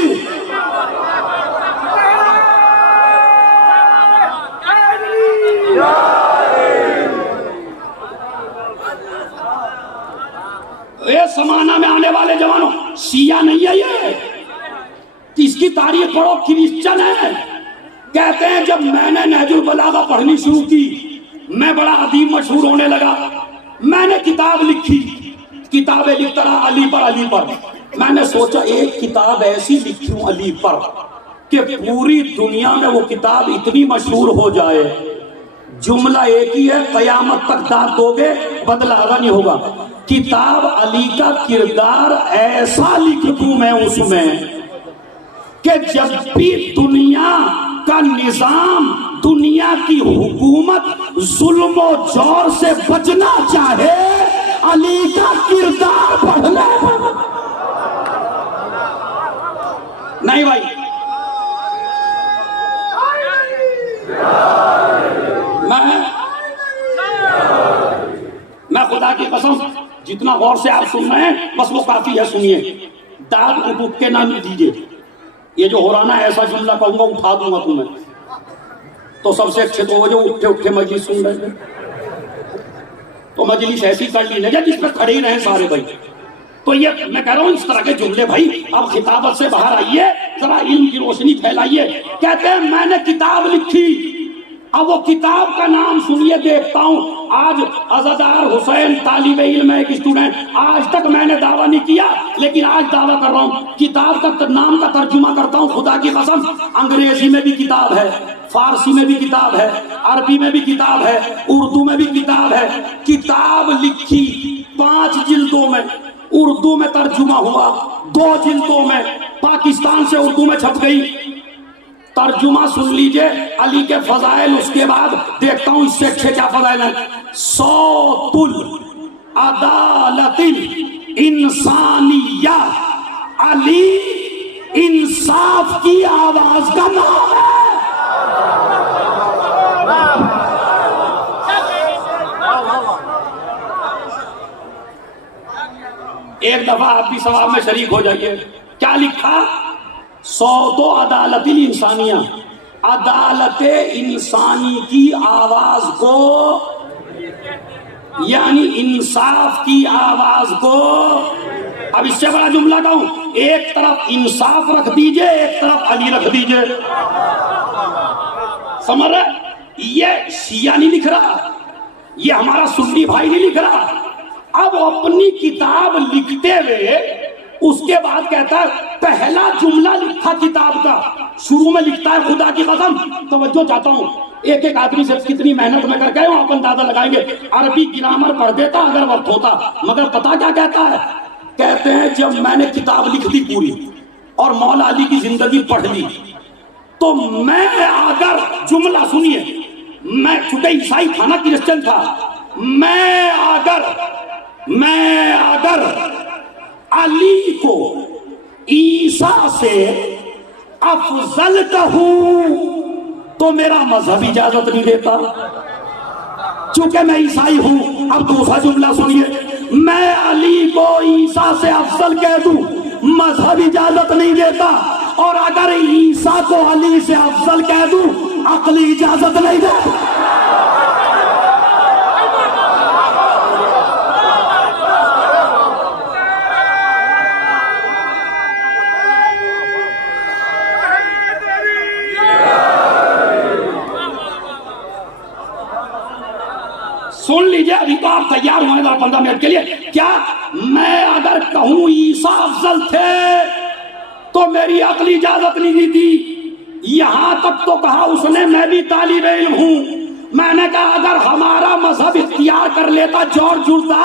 ये समाना में आने वाले जवानों शिया नहीं है ये, इसकी तारीख पढ़ो, क्रिश्चियन है। कहते हैं जब मैंने नहजुल बलागा पढ़नी शुरू की मैं बड़ा अदीब मशहूर होने लगा। मैंने किताब लिखी, किताबें लिखता रहा अली पर। मैंने सोचा एक किताब ऐसी लिखूं अली पर कि पूरी दुनिया में वो किताब इतनी मशहूर हो जाए। जुमला एक ही है, कयामत तक दाद दोगे बदला आगा नहीं होगा। किताब अली का किरदार ऐसा लिख दूं मैं उसमें कि जब भी दुनिया का निजाम, दुनिया की हुकूमत जुल्म और जोर से बचना चाहे, अली का किरदार पढ़ ले। नहीं भाई, मैं खुदा की कसम जितना गौर से आप सुन रहे हैं बस वो काफी है। सुनिए, दाद उठ के ना दीजिए, ये जो हो रहा ना ऐसा जुमला कहूंगा उठा दूंगा तुम्हें, तो सबसे अच्छे तो वो जो उठे उठे मजलिस सुन रहे थे, तो मजलिस ऐसी कर ली ना जिसमें खड़े ही रहे सारे भाई। तो ये मैं कह रहा हूं इस तरह के जुमले भाई अब खिताबत से बाहर आइए, जरा इल्म की रोशनी फैलाइए। कहते हैं मैंने किताब लिखी, अब वो किताब का नाम सुनिए, देखता हूं आज अज़ादार हुसैन तालिब इल्म है, एक स्टूडेंट, आज तक मैंने दावा नहीं किया लेकिन आज दावा कर रहा हूं। किताब का नाम का तर्जुमा करता हूं, खुदा की कसम, अंग्रेजी में भी किताब है, फारसी में भी किताब है, अरबी में भी किताब है, उर्दू में भी किताब है। किताब लिखी 5 जिल्दों में, उर्दू में तर्जुमा हुआ 2 जिल्दों में, पाकिस्तान से उर्दू में छप गई। तर्जुमा सुन लीजिए अली के फजाइल, उसके बाद देखता हूं इससे अच्छे क्या फजाइल है। सौतुल अदालतिल इंसानिया, अली इंसाफ की आवाज का नाम है। एक दफा आप भी सवाब में शरीक हो जाइए। क्या लिखा? सौतो अदालतिल इंसानिया, अदालत इंसानी की आवाज को, यानी इंसाफ की आवाज को। अब इससे बड़ा जुमला कहूं, एक तरफ इंसाफ रख दीजिए, एक तरफ अली रख दीजिए। समझ रहे? ये शिया नहीं लिख रहा, ये हमारा सुन्नी भाई नहीं लिख रहा। अब अपनी किताब लिखते हुए उसके बाद कहता है, पहला जुमला लिखा किताब का, शुरू में लिखता है खुदा की कसम। तवज्जो चाहता हूं, एक एक आदमी से कितनी मेहनत में करके वहां अपन अंदाजा लगाएंगे। अरबी ग्रामर पढ़ देता अगर वक्त होता, मगर पता क्या कहता है? कहते हैं जब मैंने किताब लिख दी पूरी और मौला अली की जिंदगी पढ़ ली, तो मैं अगर, जुमला सुनिए, मैं चूंकि ईसाई था ना, क्रिश्चियन था, मैं अगर अली को ईसा से अफजल कहूं तो मेरा मजहब इजाजत नहीं देता। चूंकि मैं ईसाई हूं, अब दूसरा जुमला सुनिए, मैं अली को ईसा से अफजल कह दूं, मजहब इजाजत नहीं देता। और अगर ईसा को अली से अफजल कह दूं, अक्ली इजाजत नहीं देता। सुन लीजिए, अभी तो आप तैयार हुए 15 मिनट के लिए। क्या मैं अगर कहूं ईसा अफजल थे तो मेरी अक्ली इजाजत नहीं दी? यहां तक तो कहा उसने मैं भी तालिब इल्म हूं। मैंने कहा अगर हमारा मजहब इख्तियार कर लेता जॉर्ज जुड़ता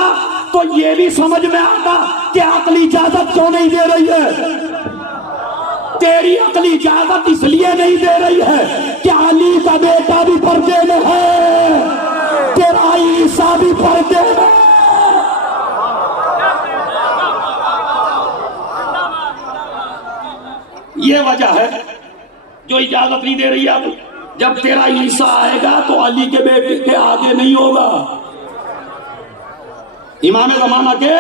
तो ये भी समझ में आता कि अक्ली इजाजत क्यों नहीं दे रही है। तेरी अक्ली इजाजत इसलिए नहीं दे रही है कि अली का बेटा भी पर्दे में है, तेरा ईसा भी पर्दे में। ये वजह है जो इजाजत नहीं दे रही है। अब जब तेरा ईसा आएगा तो अली के बेटे के आगे नहीं होगा, इमाम ज़माना के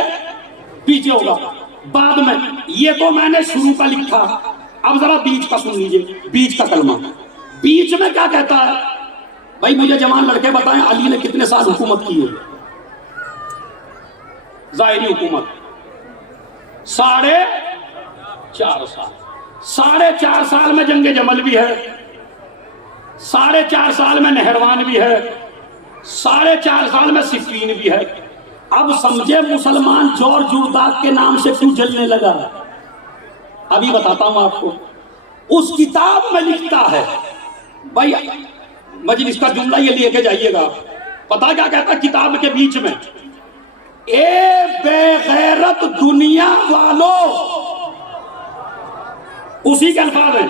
पीछे होगा, बाद में। ये तो मैंने शुरू का लिखा, अब जरा बीच का सुन लीजिए, बीच का कलमा। बीच में क्या कहता है? भाई मुझे जवान लड़के बताएं, अली ने कितने साल हुकूमत की है? जाहिरी हुकूमत 4.5 साल। 4.5 साल में जंगे जमल भी है, 4.5 साल में नहरवान भी है, 4.5 साल में सिफीन भी है। अब समझे मुसलमान जॉर्ज जुर्दाक के नाम से क्यों जलने लगा? अभी बताता हूं आपको। उस किताब में लिखता है, भाई मजलिस का जुमला ये लेके जाइएगा। पता क्या कहता है किताब के बीच में? ए बेगैरत दुनिया वालों, उसी के अल्फाज है,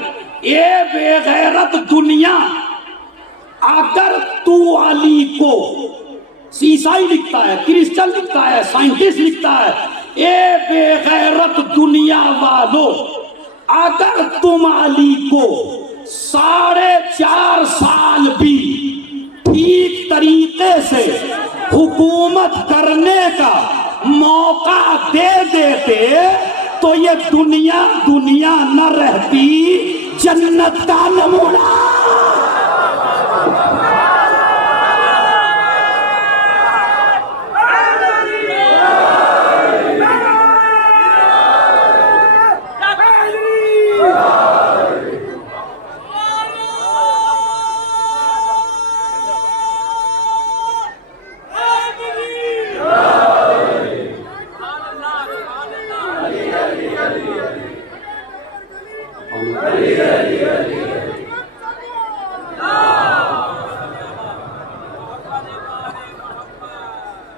ए बेगैरत दुनिया, अगर तू अली को, ईसाई लिखता है, क्रिश्चियन लिखता है, साइंटिस्ट लिखता है, ए बेगैरत दुनिया वालों, अगर तुम अली को 4.5 साल भी ठीक तरीके से हुकूमत करने का मौका दे देते तो ये दुनिया न रहती, जन्नत का नमूना।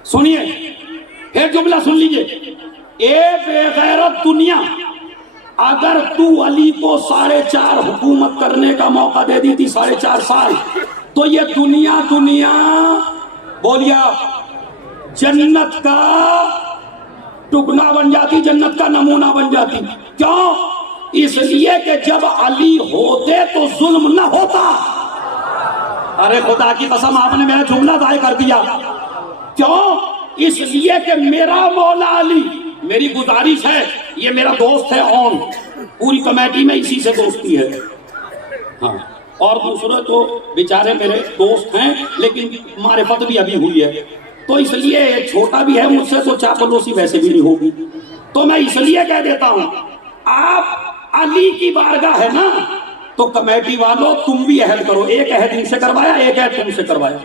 सुनिए, फिर जुमला सुन लीजिए। ए बेगैरत दुनिया, अगर तू अली को 4.5 हुकूमत करने का मौका दे दी थी, 4.5 साल, तो ये दुनिया बोलिया जन्नत का टुकड़ा बन जाती, जन्नत का नमूना बन जाती। क्यों? इसलिए कि जब अली होते तो जुल्म न होता। अरे खुदा की कसम, आपने मेरा जुमला दाए कर दिया। क्यों? इसलिए कि मेरा मौला अली, मेरी गुजारिश है, ये मेरा दोस्त है, ऑन पूरी कमेटी में इसी से दोस्ती है। हाँ, और दूसरे तो बेचारे मेरे दोस्त हैं, लेकिन मारिफत भी अभी हुई है, तो इसलिए छोटा भी है मुझसे, तो चापलूसी वैसे भी नहीं होगी। तो मैं इसलिए कह देता हूं आप अली की बारगाह है ना, तो कमेटी वालों तुम भी अहद करो। एक अहद इनसे करवाया, एक अहद तुमसे करवाया।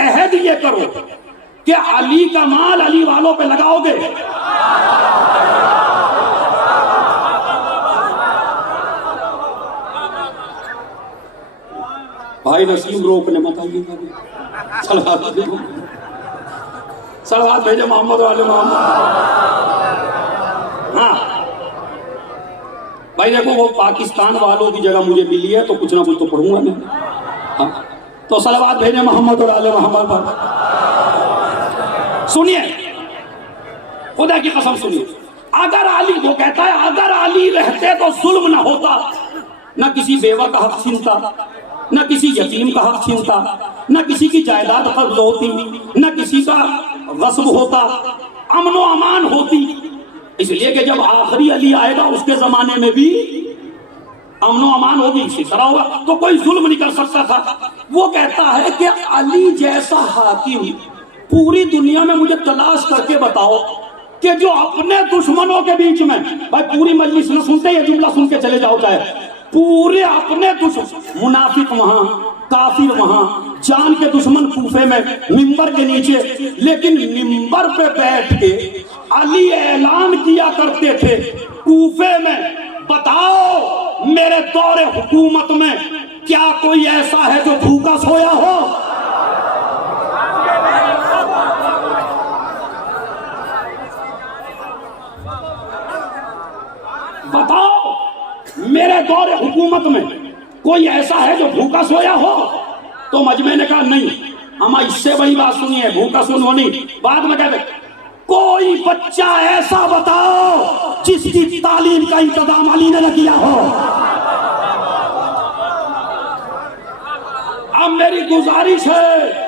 अहद ये करो कि अली का माल अली वालों पे लगाओगे। भाई नसीम रोकने मत आइएगा, सलवात भेजे मोहम्मद वाले मोहम्मद। हाँ भाई देखो, वो पाकिस्तान वालों की जगह मुझे मिली है तो कुछ ना कुछ तो पढ़ूंगा मैं। हाँ तो सलवात भेजे मोहम्मद वाले मोहम्मद। सुनिए, खुदा की कसम सुनिए, अगर अली, वो कहता है अगर अली रहते तो जुल्म ना होता, ना किसी बेवा का हक छीनता, न किसी यतीम का हक छीनता, न किसी की जायदाद कब्ज होती, न किसी का गस्ब होता, अमन व अमान होती। इसलिए कि जब आखिरी अली आएगा उसके जमाने में भी अमन व अमान होगी, इसी तरह होगा, तो कोई जुल्म नहीं कर सकता था। वो कहता है कि अली जैसा हाकिम पूरी दुनिया में मुझे तलाश करके बताओ कि जो अपने दुश्मनों के बीच में, भाई पूरी मजलिस न सुनते ये जुमला सुन के चले जाओ, चाहे पूरे अपने दुश्मन, मुनाफिक वहां, काफिर वहां, जान के दुश्मन कूफे में मिंबर के नीचे, लेकिन मिंबर पे बैठ के अली ऐलान किया करते थे कूफे में, बताओ मेरे दौरे हुकूमत में क्या कोई ऐसा है जो भूखा सोया हो? बताओ मेरे दौरे हुकूमत में कोई ऐसा है जो भूखा सोया हो? तो मजमे ने कहा नहीं, हम इससे बड़ी बात सुनी है, भूखा सुनो नहीं। बाद में कहते कोई बच्चा ऐसा बताओ जिसकी तालीम का इंतजाम अली ने न किया हो। अब मेरी गुजारिश है,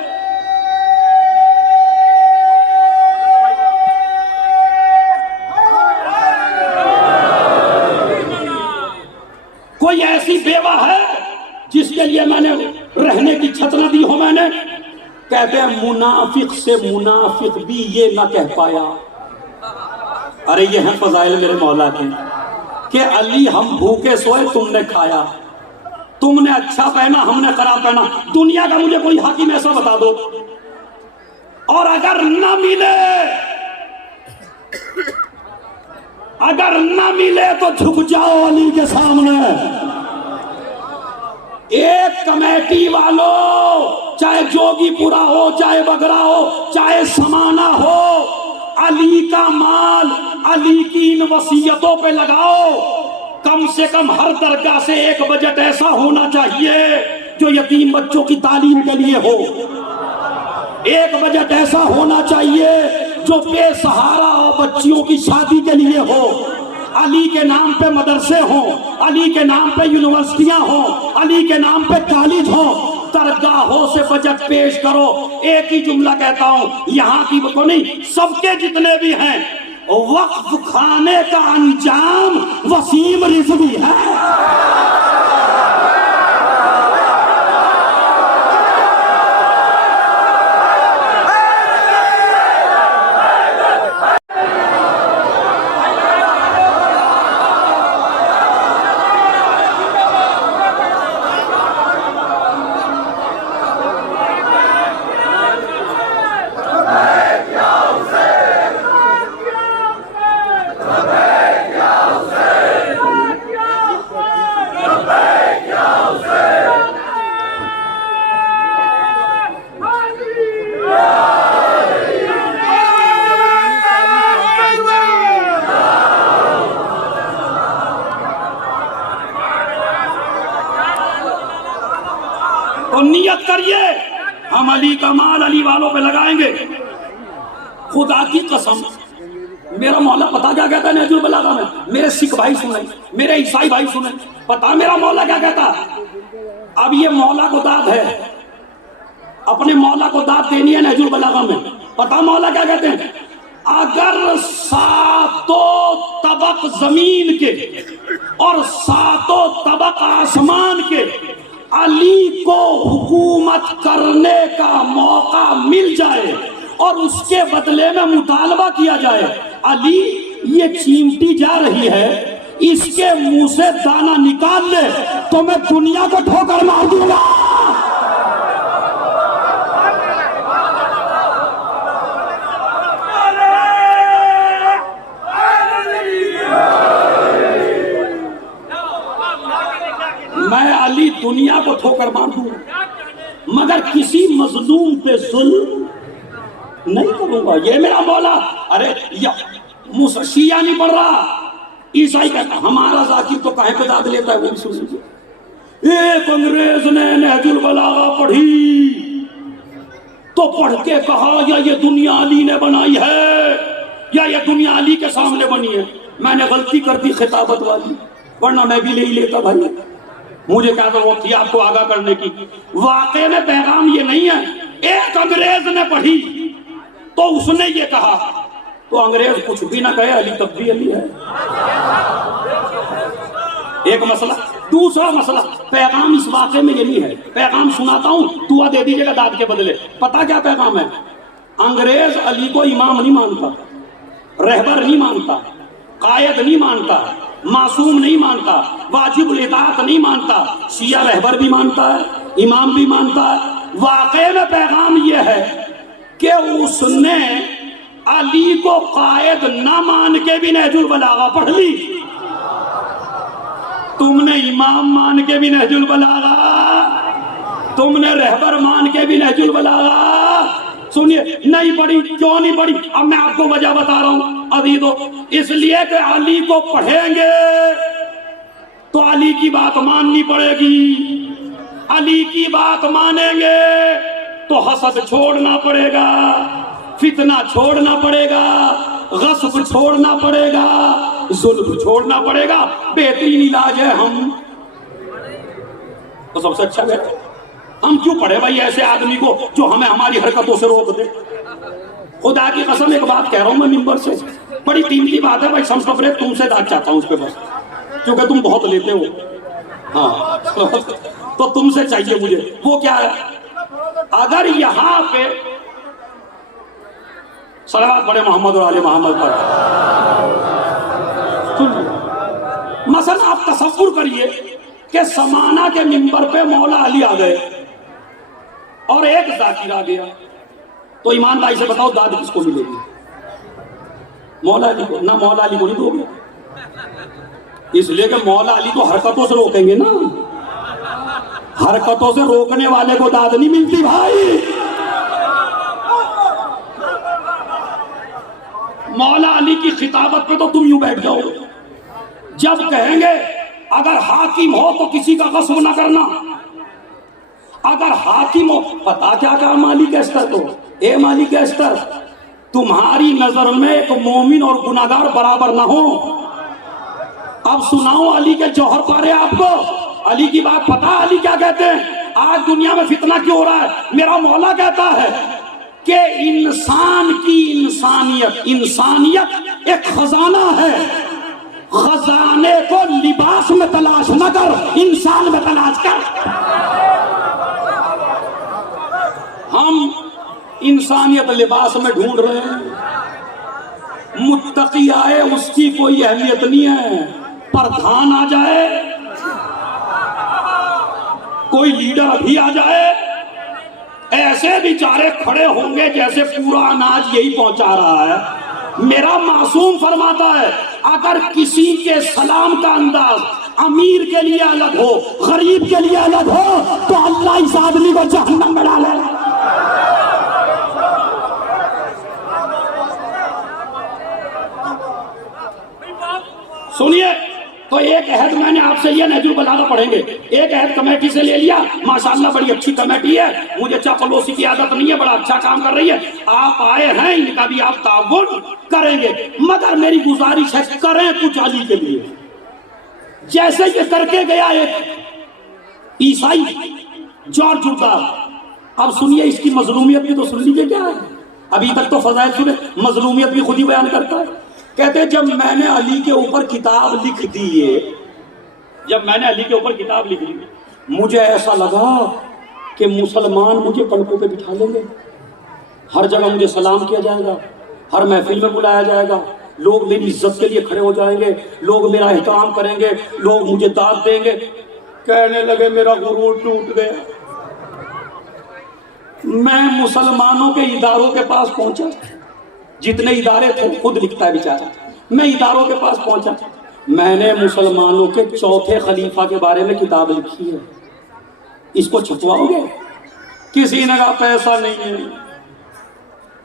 कोई ऐसी बेवा है जिसके लिए मैंने रहने की छत न दी हो मैंने? कहते हैं मुनाफिक से मुनाफिक भी ये ना कह पाया। अरे ये है फजाइल मेरे मौला के कि अली हम भूखे सोए तुमने खाया, तुमने अच्छा पहना हमने खराब पहना। दुनिया का मुझे कोई हाकिम ऐसा बता दो, और अगर न मिले, अगर न मिले तो झुक जाओ अली के सामने। एक कमेटी वालों, चाहे जोगीपुरा हो, चाहे बगरा हो, चाहे समाना हो, अली का माल अली की इन वसीयतों पे लगाओ। कम से कम हर दरगाह से एक बजट ऐसा होना चाहिए जो यतीम बच्चों की तालीम के लिए हो। एक बजट ऐसा होना चाहिए जो बेसहारा और बच्चियों की शादी के लिए हो। अली के नाम पे मदरसे हो, अली के नाम पे यूनिवर्सिटियां हो, अली के नाम पे कॉलेज हो, दरगाहों से बजट पेश करो। एक ही जुमला कहता हूं, यहाँ की को नहीं, सबके जितने भी हैं, वक्फ खाने का अंजाम वसीम रिजवी है। तो नियत करिए हम अली का माल अली वालों पे लगाएंगे। खुदा की कसम, मेरा मौला पता क्या कहता है नहजुल बलागा में? मेरे सिख भाई सुने, मेरे ईसाई भाई सुने, पता मेरा मौला क्या कहता? अब ये मौला को दाद है, अपने मौला को दाद देनी है नहजुल बलागा में। पता मौला क्या कहते हैं? अगर सातों तबक जमीन के और सातों तबक आसमान के अली को हुकूमत करने का मौका मिल जाए और उसके बदले में मुतालबा किया जाए, अली ये चिमटी जा रही है, इसके मुंह से दाना निकाल ले तो मैं दुनिया को ठोकर मार दूंगा। मैं अली दुनिया को ठोकर मार दूंगा, मगर किसी मजलूम पे जुल्म नहीं करूंगा। ये मेरा मौला। अरे शिया नहीं पढ़ रहा, ईसाई कहता हमारा जाकिर तो काहे पे दाद लेता है, वो भी सुन लीजिए। एक अंग्रेज ने नहजुल बलागा पढ़ी तो पढ़ के कहा या ये दुनिया अली ने बनाई है या ये दुनिया अली के सामने बनी है। मैंने गलती कर दी खिताबत वाली, वरना मैं भी ले ही लेता भाई। मुझे क्या जरूरत थी आपको आगाह करने की। वाकई में पैगाम ये नहीं है। एक अंग्रेज ने पढ़ी तो उसने ये कहा, तो अंग्रेज कुछ भी ना कहे, अली तब भी अली है। एक मसला। दूसरा मसला, पैगाम इस वाक़े में ये नहीं है। पैगाम सुनाता हूं, दुआ दे दीजिएगा दाद के बदले। पता क्या पैगाम है? अंग्रेज अली को इमाम नहीं मानता, रहबर नहीं मानता, कायद नहीं मानता, मासूम नहीं मानता, वाजिबुल इताअत नहीं मानता। शिया रहबर भी मानता है, इमाम भी मानता है। वाक़ई में पैगाम यह है कि उसने अली को कायद ना मान के भी नहजुल बलागा पढ़ ली। तुमने इमाम मान के भी नहजुल बलागा, तुमने रहबर मान के भी नहजुल बलागा। सुनिए, नहीं पढ़ी। क्यों नहीं पढ़ी? अब मैं आपको वजह बता रहा हूं अभी। तो इसलिए कि अली को पढ़ेंगे तो अली की बात माननी पड़ेगी, अली की बात मानेंगे तो हसद छोड़ना पड़ेगा, फितना छोड़ना पड़ेगा, गस्ब छोड़ना पड़ेगा, जुल्म छोड़ना पड़ेगा। बेहतरीन इलाज है हम तो सबसे अच्छा है। हम क्यों पढ़े भाई ऐसे आदमी को जो हमें हमारी हरकतों से रोक दे? खुदा की कसम एक बात कह रहा हूं मैं मिंबर से, बड़ी कीमती बात है भाई। समसफरे तुमसे दाद चाहता हूं उस पे बस, क्योंकि तुम बहुत लेते हो। हाँ तो तुमसे चाहिए मुझे। वो क्या है? अगर यहां पे सलावत पढ़े मोहम्मद और आले मोहम्मद पर, मसलन आप तसव्वुर करिए कि समाना के मिंबर पे मौला अली आ गए और एक जाकिर आ गया, तो ईमानदारी से बताओ दाद किसको मिलेगी? मौला अली को ना? मौला अली को नहीं दोगे, इसलिए कि मौला अली को हरकतों से रोकेंगे ना। हरकतों से रोकने वाले को दाद नहीं मिलती भाई। मौला अली की खिताबत पे तो तुम यूं बैठ जाओ। जब कहेंगे अगर हाकिम हो तो किसी का गस्ब ना करना, अगर हाकिम हो, पता क्या कहा मालिक अस्तर को? ए मालिक अस्तर, तुम्हारी नजर में एक मोमिन और गुनाहगार बराबर ना हो। अब सुनाओ अली के जौहर पारे आपको। अली की बात पता है अली क्या कहते हैं? आज दुनिया में फितना क्यों हो रहा है? मेरा मौला कहता है कि इंसान की इंसानियत एक खजाना है, खजाने को लिबास में तलाश न कर, इंसान में तलाश कर। हम इंसानियत लिबास में ढूंढ रहे हैं। मुत्तकी आए उसकी कोई अहमियत नहीं है, प्रधान आ जाए, कोई लीडर भी आ जाए, ऐसे बेचारे खड़े होंगे जैसे पूरा अनाज यही पहुंचा रहा है। मेरा मासूम फरमाता है अगर किसी के सलाम का अंदाज अमीर के लिए अलग हो, गरीब के लिए अलग हो, तो अल्लाह इस आदमी को जहन्नम में डाले। सुनिए, तो एक अहद मैंने आपसे लिया, नहजुल बलागा पढ़ेंगे। एक अहद कमेटी से ले लिया, माशाल्लाह बड़ी अच्छी कमेटी है, मुझे चापलूसी की आदत नहीं है, बड़ा अच्छा काम कर रही है। आप आए हैं, इनका भी आप ताउन करेंगे, मगर मेरी गुजारिश है करें कुछ अली के लिए। जैसे ये करके गया एक ईसाई जॉर्ज जूता। अब सुनिए इसकी मजलूमियत भी तो सुन लीजिए क्या है। अभी तक तो फजाइल सुने, मजलूमियत भी खुद ही बयान करता है। कहते जब मैंने अली के ऊपर किताब लिख दी है, जब मैंने अली के ऊपर किताब लिख ली, मुझे ऐसा लगा कि मुसलमान मुझे पलकों पे बिठा लेंगे, हर जगह मुझे सलाम किया जाएगा, हर महफिल में बुलाया जाएगा, लोग मेरी इज्जत के लिए खड़े हो जाएंगे, लोग मेरा एहतराम करेंगे, लोग मुझे दाद देंगे। कहने लगे मेरा गुरूर टूट गया। मैं मुसलमानों के इदारों के पास पहुंचा, जितने इदारे थे, खुद लिखता है बेचारा, मैं इदारों के पास पहुंचा, मैंने मुसलमानों के चौथे खलीफा के बारे में किताब लिखी है, इसको छपवाओगे? किसी ने कहा पैसा नहीं है,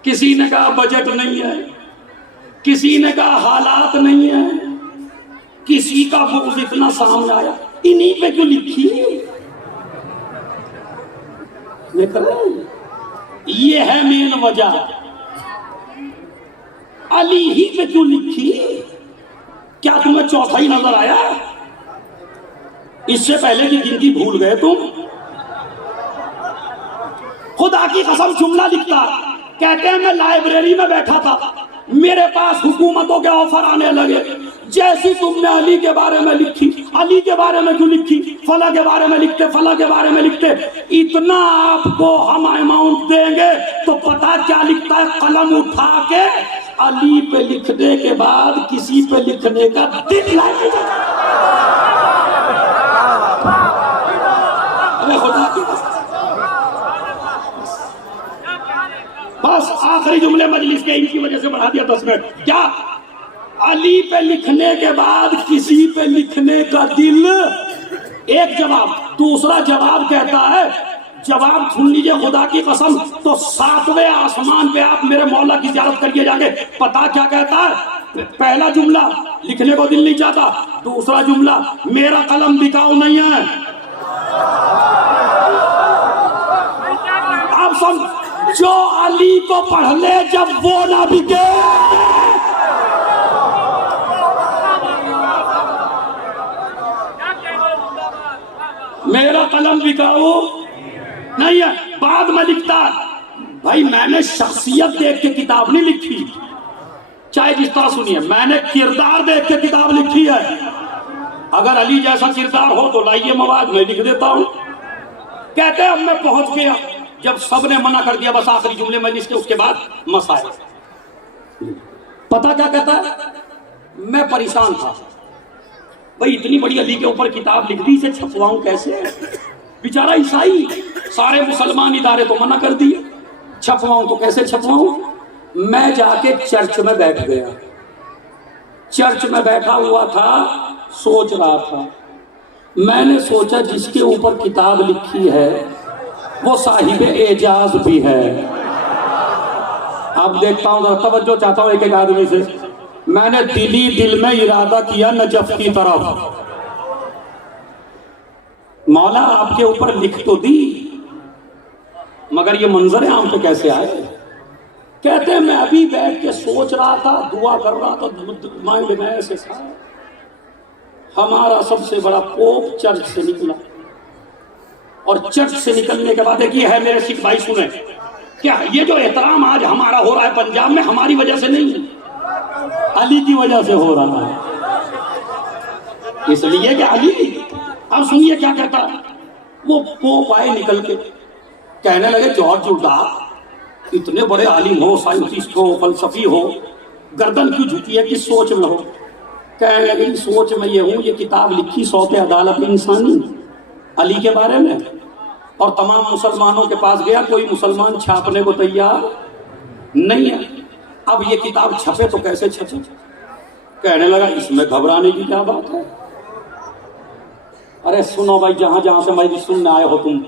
किसी ने कहा बजट नहीं है, किसी ने कहा हालात नहीं है, किसी का बुग़्ज़ इतना सामने आया, इन्हीं पे क्यों लिखी? ये है मेन वजह, अली ही पे क्यों लिखी? क्या तुम्हें चौथा ही नजर आया? इससे पहले की गिनती भूल गए तुम? खुदा की कसम जुमला लिखता, कहते हैं मैं लाइब्रेरी में बैठा था, मेरे पास हुकूमतों के ऑफर आने लगे, जैसी तुमने अली के बारे में लिखी, अली के बारे में क्यों लिखी, फला के बारे में लिखते, फला के बारे में लिखते, इतना आपको हम अमाउंट देंगे। तो पता क्या लिखता है, कलम उठा के अली पे लिखने के बाद किसी पे लिखने का दिल नहीं। अरे खुदा की बस आखिरी जुमले मजलिस के इनकी वजह से बढ़ा दिया 10 मिनट। क्या अली पे लिखने के बाद किसी पे लिखने का दिल? एक जवाब। दूसरा जवाब कहता है, जवाब सुन लीजिए खुदा की कसम, तो 7वें आसमान पे आप मेरे मौला की ज़ियारत करिए जाके। पता क्या कहता है? पहला जुमला, लिखने को दिल नहीं चाहता। दूसरा जुमला, मेरा कलम बिकाऊ नहीं है। आप सब जो अली को पढ़ ले जब वो ना बिके, मेरा कलम बिकाऊ नहीं है। बाद में लिखता, भाई मैंने शख्सियत देख के किताब नहीं लिखी, चाहे जिस तरह सुनिए, मैंने किरदार देख के किताब लिखी है। अगर अली जैसा किरदार हो तो लाइए मवाद, मैं लिख देता हूं। कहते अब मैं पहुंच गया, जब सबने मना कर दिया, बस आखिरी जुमले मजलिस के, उसके बाद मसाइल। पता क्या कहता है? मैं परेशान था, भाई इतनी बड़ी अली के ऊपर किताब लिख दी, इसे छपवाऊं कैसे? बेचारा ईसाई, सारे मुसलमान इदारे तो मना कर दिए, छपवाऊं तो कैसे छपवाऊं? मैं जाके चर्च में बैठ गया। चर्च में बैठा हुआ था, सोच रहा था। मैंने सोचा जिसके ऊपर किताब लिखी है वो साहिब एजाज भी है। अब देखता हूं, जरा तवज्जो चाहता हूं एक एक आदमी से। मैंने दिली दिल में इरादा किया नजफ की तरफ, मौला आपके ऊपर लिख तो दी, मगर ये मंजर आम पे कैसे आए? कहते हैं मैं अभी बैठ के सोच रहा था, दुआ कर रहा था, माइंड में ऐसे था, हमारा सबसे बड़ा पोप चर्च से निकला। और चर्च से निकलने के बाद एक ये है, मेरे सिख भाई सुने, क्या ये जो एहतराम आज हमारा हो रहा है पंजाब में, हमारी वजह से नहीं, अली की वजह से हो रहा है। इसलिए कि अली, अब सुनिए क्या कहता है। वो पोप आए निकल के, कहने लगे जॉर्ज उडा, इतने बड़े आलिम हो, साइंटिस्ट हो, फलसफी हो, गर्दन क्यों झुकी है, किस सोच में हो? कहने लगे सोच में ये हूं, ये किताब लिखी सौते अदालत इंसानी अली के बारे में, और तमाम मुसलमानों के पास गया, कोई मुसलमान छापने को तैयार नहीं है। अब ये किताब छपे तो कैसे छपे? कहने लगा इसमें घबराने की क्या बात है? अरे सुनो भाई, जहां जहां से मैं सुनने आए हो तुम,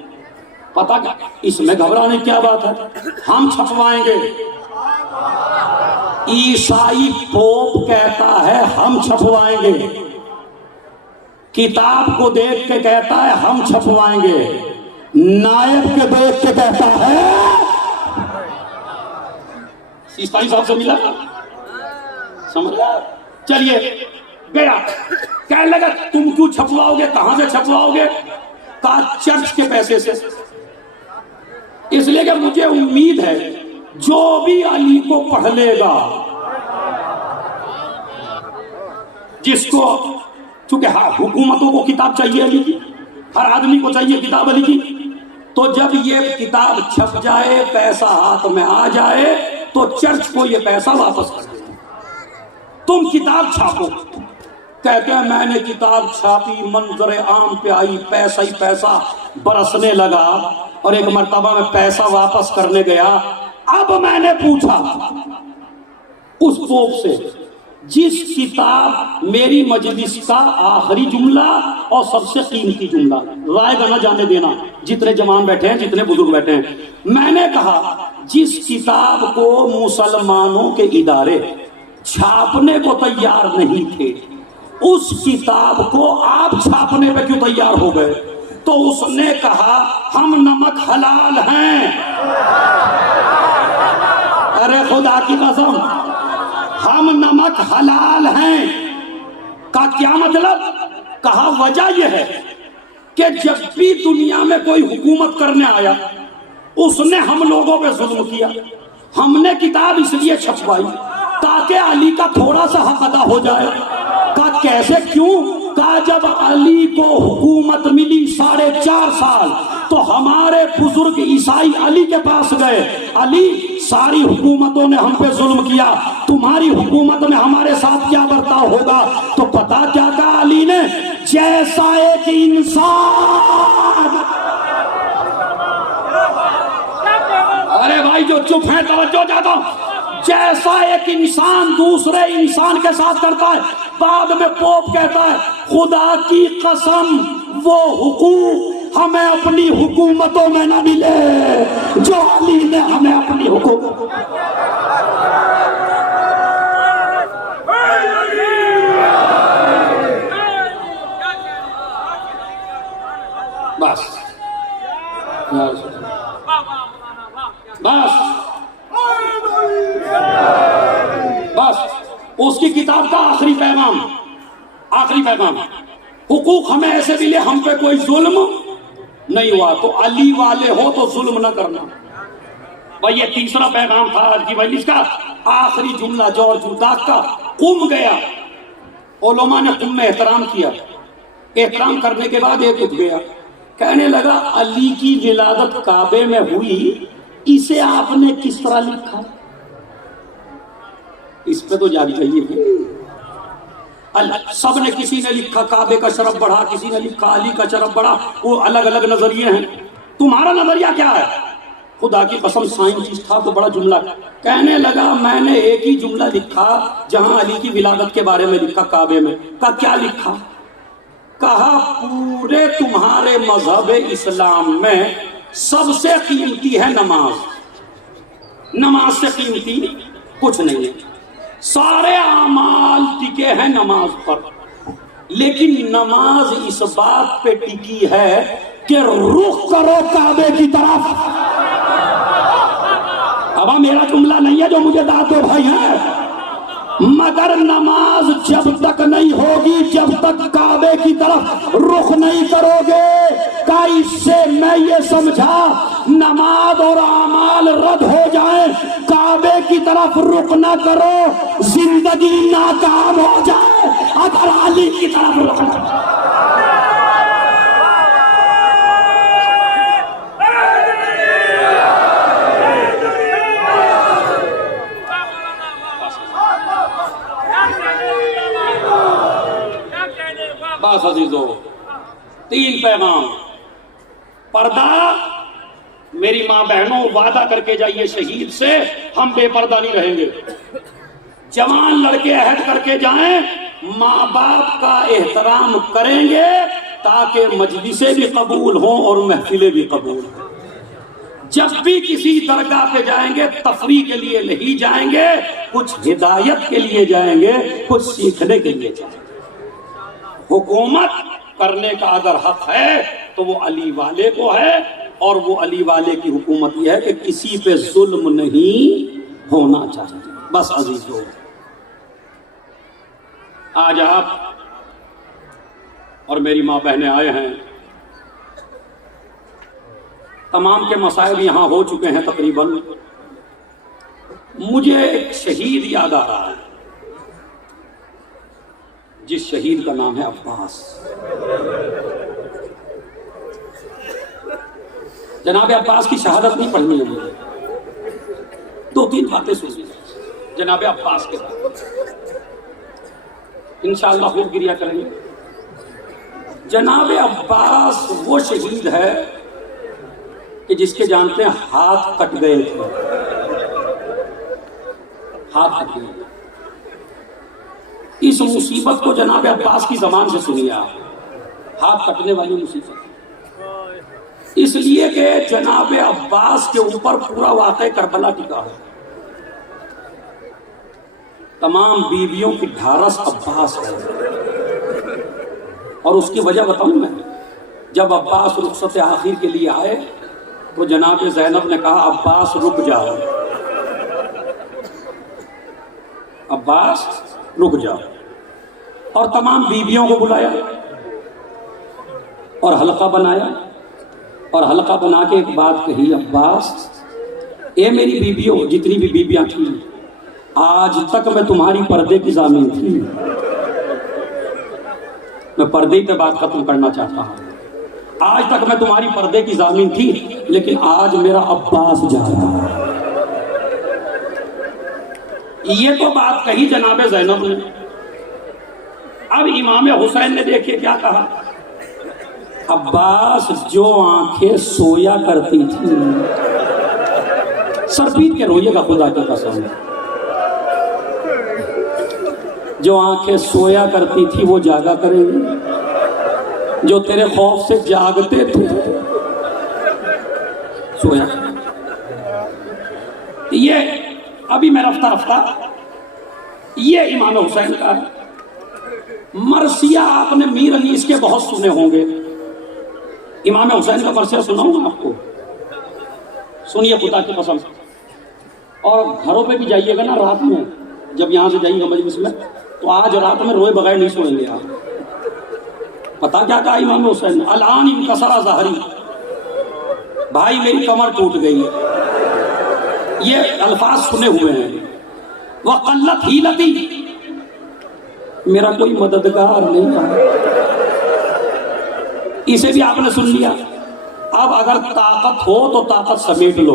पता क्या, इसमें घबराने की क्या बात है? हम छपवाएंगे। ईसाई पोप कहता है हम छपवाएंगे, किताब को देख के कहता है हम छपवाएंगे, नायब के देख के कहता है। ईसाई साहब से मिला, समझ गया? चलिए गया, कहने लगा तुम क्यों छपवाओगे, कहां से छपवाओगे? कहा चर्च के पैसे से। इसलिए कि मुझे उम्मीद है जो भी अली को पढ़ लेगा, जिसको, चूंकि हुकूमतों को किताब चाहिए अली की, हर आदमी को चाहिए किताब अली की, तो जब ये किताब छप जाए, पैसा हाथ में आ जाए, तो चर्च को ये पैसा वापस कर देगा। तुम किताब छापो। कहते हैं मैंने किताब छापी, मंजर आम पे आई, पैसा ही पैसा बरसने लगा, और एक मर्तबा में पैसा वापस करने गया। अब मैंने पूछा उस पोप से, जिस किताब मेरी मजलिस का आखिरी जुमला और सबसे कीमती जुमला, राय का न जाने देना जितने जवान बैठे हैं, जितने बुजुर्ग बैठे हैं, मैंने कहा जिस किताब को मुसलमानों के इदारे छापने को तैयार नहीं थे, उस किताब को आप छापने पे क्यों तैयार हो गए? तो उसने कहा हम नमक हलाल हैं। अरे खुदा की कसम, हम नमक हलाल हैं का क्या मतलब? कहा वजह यह है कि जब भी दुनिया में कोई हुकूमत करने आया उसने हम लोगों पे जुल्म किया। हमने किताब इसलिए छपवाई ताकि अली का थोड़ा सा हक अदा हो जाए। का कैसे, क्यों? का जब अली को हुकूमत मिली 4.5 साल, तो हमारे बुजुर्ग ईसाई अली के पास गए, अली सारी हुकूमतों ने हम पे जुल्म किया, तुम्हारी हुकूमत में हमारे साथ क्या बर्ताव होगा? तो पता क्या कहा अली ने? जैसा एक इंसान, अरे भाई जो चुप है तवज्जो चाहता हूं, जैसा एक इंसान दूसरे इंसान के साथ करता है, बाद में पोप कहता है खुदा की कसम वो हुकूक हमें अपनी हुकूमतों में न मिले जो अली ने हमें अपनी हुकूमत। बस बस बस उसकी किताब का आखिरी पैगाम, हुकूक हमें ऐसे मिले, हम पे कोई जुल्म नहीं हुआ, तो अली वाले हो तो जुल्म न करना। भाई ये तीसरा पैगाम था आज की मजलिस का, आखिरी जुमला जॉर्ज लुकास का। कुम गया, उलमा ने कुम में एहतराम किया, एहतराम करने के बाद एक उठ गया, कहने लगा अली की विलादत काबे में हुई, इसे आपने किस तरह लिखा? इस पे तो जारी चाहिए। सब ने, किसी ने लिखा काबे का शरफ बढ़ा, किसी ने लिखा अली का शरफ बढ़ा, वो अलग अलग नजरिए हैं। तुम्हारा नजरिया क्या है? खुदा की कसम साइंटिस्ट था तो बड़ा जुमला कहने लगा, मैंने एक ही जुमला लिखा जहां अली की विलादत के बारे में लिखा काबे में। का क्या लिखा? कहा पूरे तुम्हारे मजहब इस्लाम में सबसे कीमती है नमाज, नमाज से कीमती कुछ नहीं है, सारे आमाल टिके हैं नमाज पर, लेकिन नमाज इस बात पे टिकी है कि रुख करो काबे की तरफ। अब मेरा जुमला नहीं है जो मुझे दाद दो भाई है, मगर नमाज जब तक नहीं होगी, जब तक काबे की तरफ रुख नहीं करोगे, का इससे मैं ये समझा नमाज और अमाल रद्द हो जाए, काबे की तरफ रुख ना करो, जिंदगी नाकाम हो जाए अगर अली की तरफ रुख ना करो। बस अजीजों, 3 पैगाम। पर्दा, मेरी माँ बहनों वादा करके जाइए शहीद से, हम बेपर्दा नहीं रहेंगे। जवान लड़के अहद करके जाएं, माँ बाप का एहतराम करेंगे ताकि मजलिसें भी कबूल हों और महफिलें भी कबूल हों। जब भी किसी दरगाह पे जाएंगे तफरीह के लिए नहीं जाएंगे, कुछ हिदायत के लिए जाएंगे, कुछ सीखने के लिए जाएंगे। हुकूमत करने का अगर हक है तो वो अली वाले को है, और वो अली वाले की हुकूमत यह है कि किसी पे जुल्म नहीं होना चाहिए। बस अजीजों, आज आप और मेरी माँ बहनें आए हैं, तमाम के मसाइल यहाँ हो चुके हैं तकरीबन। मुझे एक शहीद याद आ रहा है, जिस शहीद का नाम है अब्बास। जनाब अब्बास की शहादत नहीं पढ़नी है मुझे, 2-3 बातें सुनिए जनाब अब्बास के बारे में। इंशाअल्लाह खूब गिरिया करेंगे। जनाब अब्बास वो शहीद है कि जिसके जानते हैं हाथ कट गए थे, हाथ कट गए। इस मुसीबत को जनाब अब्बास की जबान से सुनिए आप, हाथ कटने वाली मुसीबत। इसलिए कि जनाब अब्बास के ऊपर पूरा वाक़या करबला टिका है। तमाम बीवियों की ढारस अब्बास है। और उसकी वजह बताऊं मैं, जब अब्बास रुखसत आखिर के लिए आए तो जनाब ज़ैनब ने कहा अब्बास रुक जाओ, अब्बास रुक जाओ। और तमाम बीवियों को बुलाया और हल्का बनाया और हल्का बना के एक बात कही, अब्बास ए मेरी बीवियों, जितनी भी बीवियां थी, आज तक मैं तुम्हारी पर्दे की ज़ामीन थी। मैं पर्दे पे बात खत्म करना चाहता हूं। आज तक मैं तुम्हारी पर्दे की ज़ामीन थी, लेकिन आज मेरा अब्बास जा रहा है। ये तो बात कही जनाब ज़ैनब ने। अब इमाम हुसैन ने देखिए क्या कहा, अब्बास जो आंखें सोया करती थी, सर पीट के रोइएगा खुदा की कसम, जो आंखें सोया करती थी वो जागा करेंगी, जो तेरे खौफ से जागते थे सोया। ये अभी मैं रफ्ता रफ्ता, ये इमाम हुसैन का है। मरसिया आपने मीर अली इसके बहुत सुने होंगे। इमाम हुसैन का मरसिया सुनाऊंगा आपको, सुनिए खुदा की कसम। और घरों पे भी जाइएगा ना रात में, जब यहां से जाइएगा मजलिस में, तो आज रात में रोए बगैर नहीं सोएंगे आप। पता क्या कहा इमाम हुसैन, अलान इनकसरा ज़हरी, भाई मेरी कमर टूट गई। ये अल्फाज सुने हुए हैं। वह कल्लत हीलती, मेरा कोई मददगार नहीं था। इसे भी आपने सुन लिया। अब अगर ताकत हो तो ताकत समेट लो।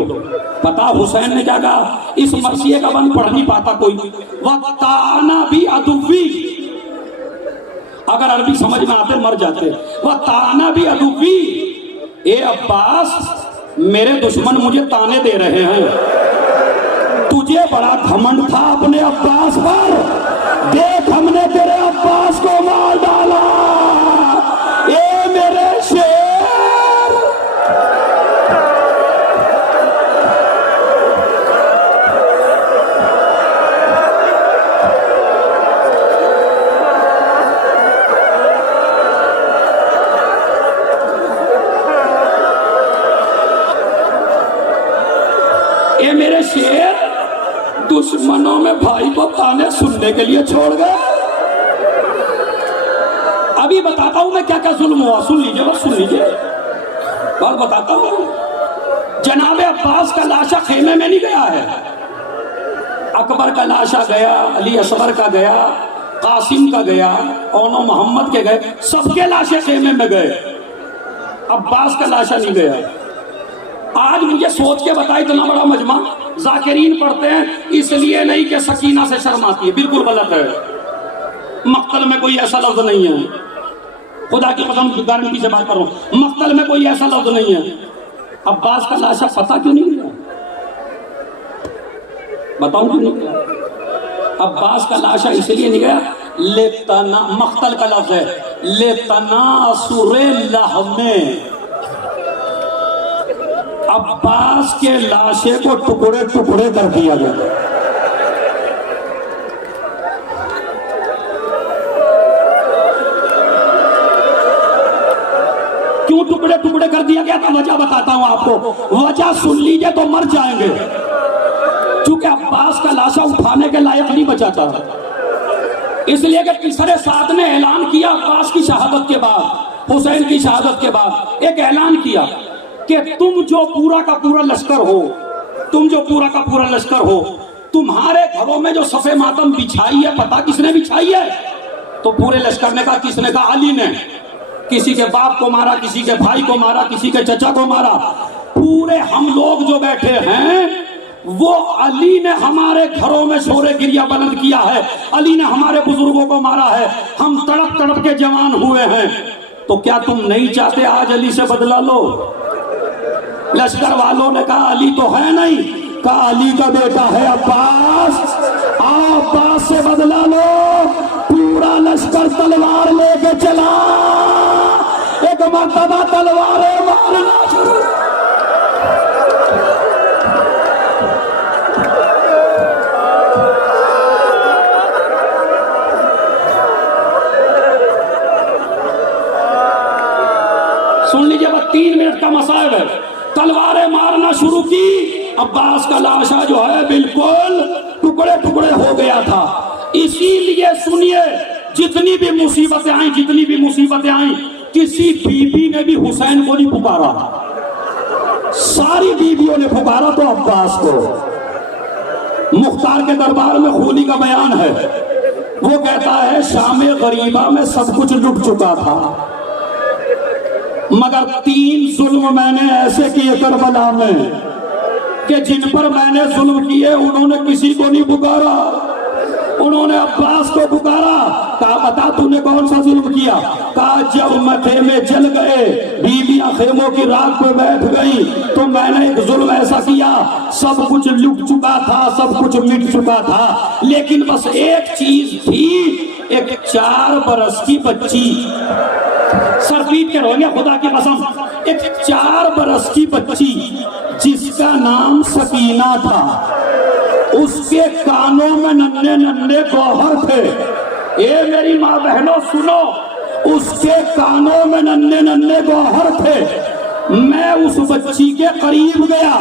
पता हुसैन ने क्या कहा, इस मरसिए का बंद पढ़ नहीं पाता कोई। वक्ताना भी अदुवी, अगर अरबी समझ में आते मर जाते। वह ताना भी अदुवी, ए अब्बास मेरे दुश्मन मुझे ताने दे रहे हैं। तुझे बड़ा घमंड था अपने अब्बास पर, देख हमने तेरे अब्बास को मार डाला। ए मेरे शेर, ए मेरे शेर, दुश्मनों में भाई को ताने सुनने के लिए छोड़ गए। अभी बताता हूं मैं क्या क्या जुल्म हुआ, सुन लीजिए, बस सुन लीजिए, बस बताता हूं। जनाब अब्बास का लाशा खेमे में नहीं गया है, अकबर का लाशा गया, अली असगर का गया, कासिम का गया, औनो मोहम्मद के गए, सबके लाशे खेमे में गए, अब्बास का लाशा नहीं गया। आज मुझे सोच के बताए, इतना बड़ा मजमा जाकिरीन पढ़ते हैं, इसलिए नहीं कि सकीना से शर्म आती है, बिल्कुल गलत है। मक्तल में कोई ऐसा लफ्ज नहीं है, खुदा की कसम गारंटी से बात करो, मक्तल में कोई ऐसा लफ्ज नहीं है। अब्बास का लाशा पता क्यों नहीं गया, बताऊं क्यों नहीं गया? अब्बास का लाशा इसलिए नहीं गया, लेतना, मक्तल का लफ्ज है, लेतना सुरे लहमे, अब्बास के लाशे को टुकड़े टुकड़े कर दिया गया। क्यों टुकड़े टुकड़े कर दिया गया था, वजह बताता हूं आपको। वजह सुन लीजिए तो मर जाएंगे। क्योंकि अब्बास का लाशा उठाने के लायक नहीं बचा था, इसलिए कि तीसरे साथ ने ऐलान किया अब्बास की शहादत के बाद, हुसैन की शहादत के बाद एक ऐलान किया कि तुम जो पूरा का पूरा लश्कर हो, तुम जो पूरा का पूरा लश्कर हो, तुम्हारे घरों में जो सफे मातम बिछाई है, पता किसने बिछाई है? तो पूरे लश्कर ने कहा, किसने कहा? अली ने। किसी के बाप को मारा, किसी के भाई को मारा, किसी के चचा को मारा। पूरे हम लोग जो बैठे हैं वो अली ने हमारे घरों में शोरे गिरिया बुलंद किया है, अली ने हमारे बुजुर्गों को मारा है, हम तड़प तड़प के जवान हुए हैं। तो क्या तुम नहीं चाहते आज अली से बदला लो? लश्कर वालों ने कहा अली तो है नहीं, कहा अली का बेटा है अब्बास, अब्बास से बदला लो। पूरा लश्कर तलवार लेके चला, एक मर्तबा तलवारें मारना शुरू। सुन लीजिए, बस 3 मिनट का मसाइब है। तलवारें मारना शुरू की, अब्बास का लाशा जो है बिल्कुल टुकड़े टुकड़े हो गया था। इसीलिए सुनिए, जितनी भी मुसीबतें आई, जितनी भी मुसीबतें आई, किसी बीबी ने भी हुसैन को नहीं पुकारा, सारी बीबियों ने पुकारा तो अब्बास को। मुख्तार के दरबार में खूनी का बयान है, वो कहता है शामे गरीबा में सब कुछ लुट चुका था, मगर 3 जुल्म मैंने ऐसे किए करबला में कि जिन पर मैंने जुल्म किए उन्होंने किसी को नहीं पुकारा, उन्होंने अब्बास को पुकारा। कहा बता तूने कौन सा जुल्म किया? कहा जब खेमे जल गए, बीबियां खेमों की रात पे बैठ गई, तो मैंने एक जुल्म ऐसा किया, सब कुछ लुट चुका था, सब कुछ मिट चुका था, लेकिन बस एक चीज थी, एक 4 बरस की बच्ची, सर पीट के रोएंगे खुदा की कसम, एक 4 बरस की बच्ची जिसका नाम सकीना था, उसके कानों में नन्हे नन्हे गौहर थे। ए मेरी माँ बहनों सुनो, उसके कानों में नन्हे नन्हे गौहर थे। मैं उस बच्ची के करीब गया,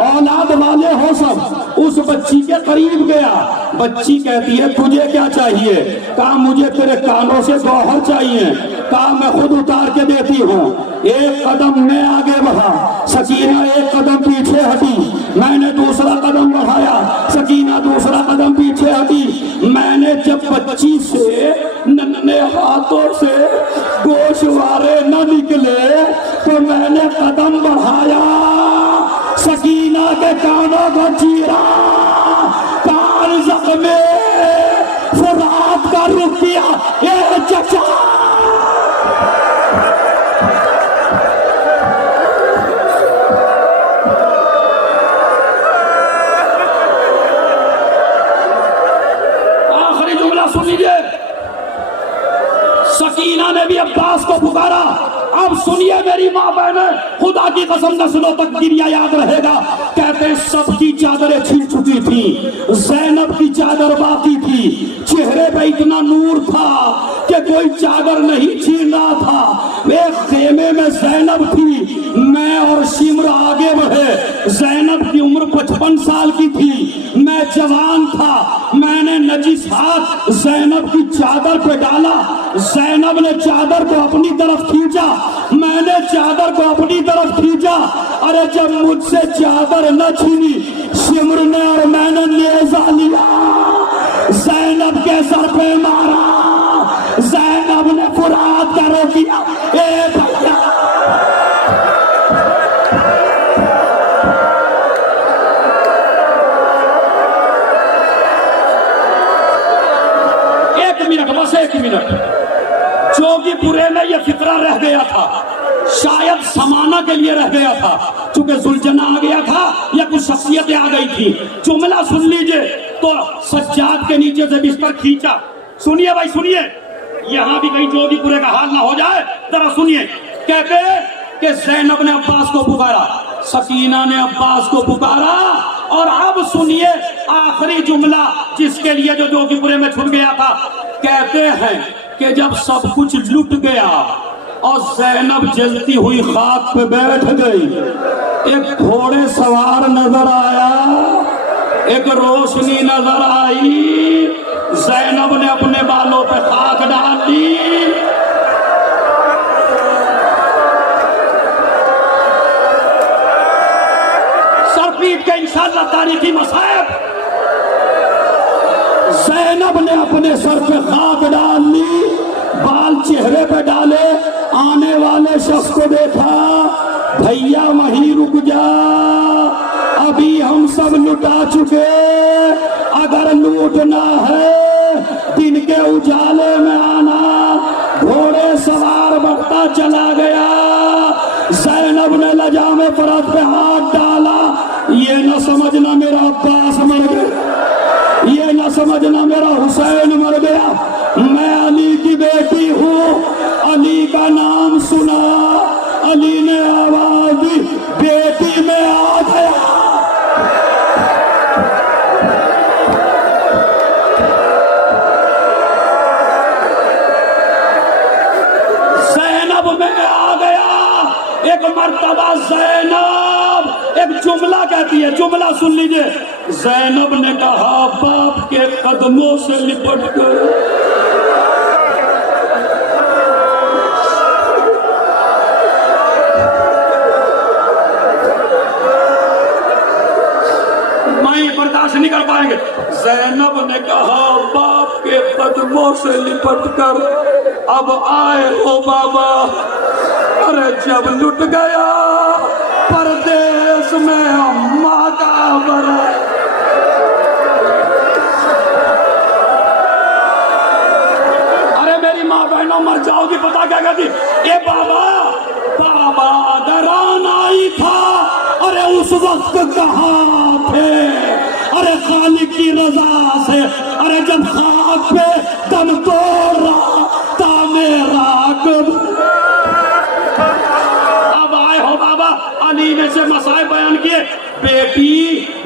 औलाद वाले हो सब, उस बच्ची के करीब गया। बच्ची कहती है तुझे क्या चाहिए? कहा मुझे तेरे कानों से गौहर चाहिए। कहा मैं खुद उतार के देती हूँ। एक कदम मैं आगे बढ़ा, सकीना एक कदम पीछे हटी, मैंने दूसरा कदम बढ़ाया, सकीना दूसरा कदम पीछे हटी। मैंने जब बच्ची से नन्हे हाथों से गोशवारे न निकले तो मैंने कदम बढ़ाया, सकीना के कानों को चीरा, कान जख्मे फुरात का रुख किया। ए चचा, आखिरी जुमला सुन लीजिए, सकीना ने भी अब्बास को पुकारा। अब सुनिए मेरी माँ बहन, खुदा की कसम नस्लों तक गिरिया याद रहेगा। कहते सबकी चादरें छिल चुकी थी, ज़ैनब की चादर बाकी थी, चेहरे पे इतना नूर था कि कोई चादर नहीं छीन रहा था। एक खेमे में ज़ैनब थी, मैं और शिमर आगे बढ़े। ज़ैनब की उम्र 55 साल की थी, मैं जवान था। मैंने नजिस हाथ ज़ैनब की चादर पे डाला, ज़ैनब ने चादर को अपनी तरफ खींचा, मैंने चादर को अपनी तरफ खींचा। अरे जब मुझसे चादर न छीनी शिमर ने और मैंने नेज़ा लिया, ज़ैनब के सर पे मारा, ज़ैनब ने फुरात का रो किया। ए भैया, एक मिनट, बस 1 मिनट। जोगीपुरे में यह फिक्रा रह गया था, शायद समाना के लिए रह गया था, चूंकि जुलझना आ गया था या कुछ शख्सियतें आ गई थी। जुमला सुन लीजिए, तो सज्जाद के नीचे से बिस्तर खींचा। सुनिए भाई सुनिए, यहाँ भी कहीं जोगीपुरे का हाल ना हो जाए, जरा सुनिए। कहते कि ज़ैनब ने अब्बास को पुकारा, सकीना ने अब्बास को पुकारा, और अब सुनिए आखिरी जुमला जिसके लिए जो जोगीपुरे में छूट गया था। कहते हैं कि जब सब कुछ लुट गया और ज़ैनब जलती हुई खाक पे बैठ गई, एक घोड़े सवार नजर आया, एक रोशनी नजर आई, ज़ैनब ने अपने बालों पे खाक डाल दी। सर पीट के इंशाअल्लाह तारीखी मसाइब, ज़ैनब ने अपने सर पे खाक डाल ली, बाल चेहरे पे डाले, आने वाले शख्स को देखा, भैया वहीं रुक जा, अभी हम सब लुटा चुके, अगर लूटना है दिन के उजाले में आना। घोड़े सवार बढ़ता चला गया, ज़ैनब ने लजामे परत पे हाथ डाला। ये न समझना मेरा अब्बास मर गया, ये न समझना मेरा हुसैन मर गया, मैं अली की बेटी हूँ। अली का नाम सुना, अली ने आवाज दी, बेटी में आ गया। ज़ैनब में आ गया। एक मर्तबा ज़ैनब एक जुमला कहती है, जुमला सुन लीजिए। ज़ैनब ने कहा, बाप के कदमों से लिपट कर बर्दाश्त नहीं कर पाएंगे। ज़ैनब ने कहा, बाप के कदमों से लिपट कर अब आए हो बाबा। अरे जब लुट गया परदेश में अम्मा का बरा। अरे मेरी माँ बहनों मर जाओगी, पता क्या कहती, ए बाबा बाबा दरान आई था। अरे उस वक्त कहाँ थे, अरे खालिक की रजा से, अरे जब खाक पे दम तोड़ रहा था मेरा कब। अब आए हो बाबा, अली ने से मसाए बयान किए। बेटी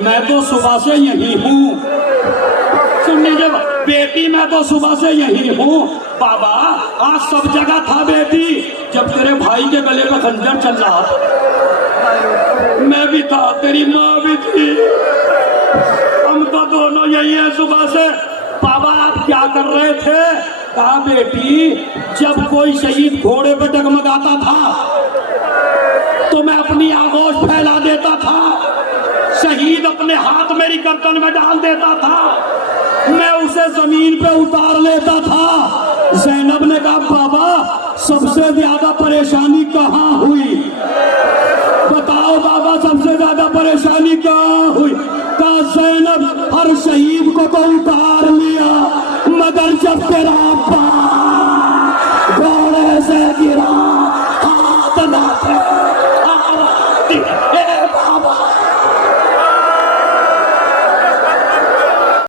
मैं तो सुबह से यही हूँ, सुन लीजिए बेटी मैं तो सुबह से यही हूँ। बाबा आज सब जगह था बेटी, जब तेरे भाई के गले में खंजर चल रहा मैं भी था, तेरी माँ भी थी, हम तो दोनों यही हैं सुबह से। बाबा आप क्या कर रहे थे? कहा बेटी जब कोई शहीद घोड़े पे डगमगाता था तो मैं अपनी आगोश फैला देता था, शहीद अपने हाथ मेरी गर्दन में डाल देता था, मैं उसे जमीन पे उतार लेता था। ज़ैनब ने कहा बाबा सबसे ज्यादा परेशानी कहाँ हुई, बताओ बाबा सबसे ज्यादा परेशानी कहाँ हुई? कहा ज़ैनब हर शहीद को तो उतार लिया, मगर जब तेरा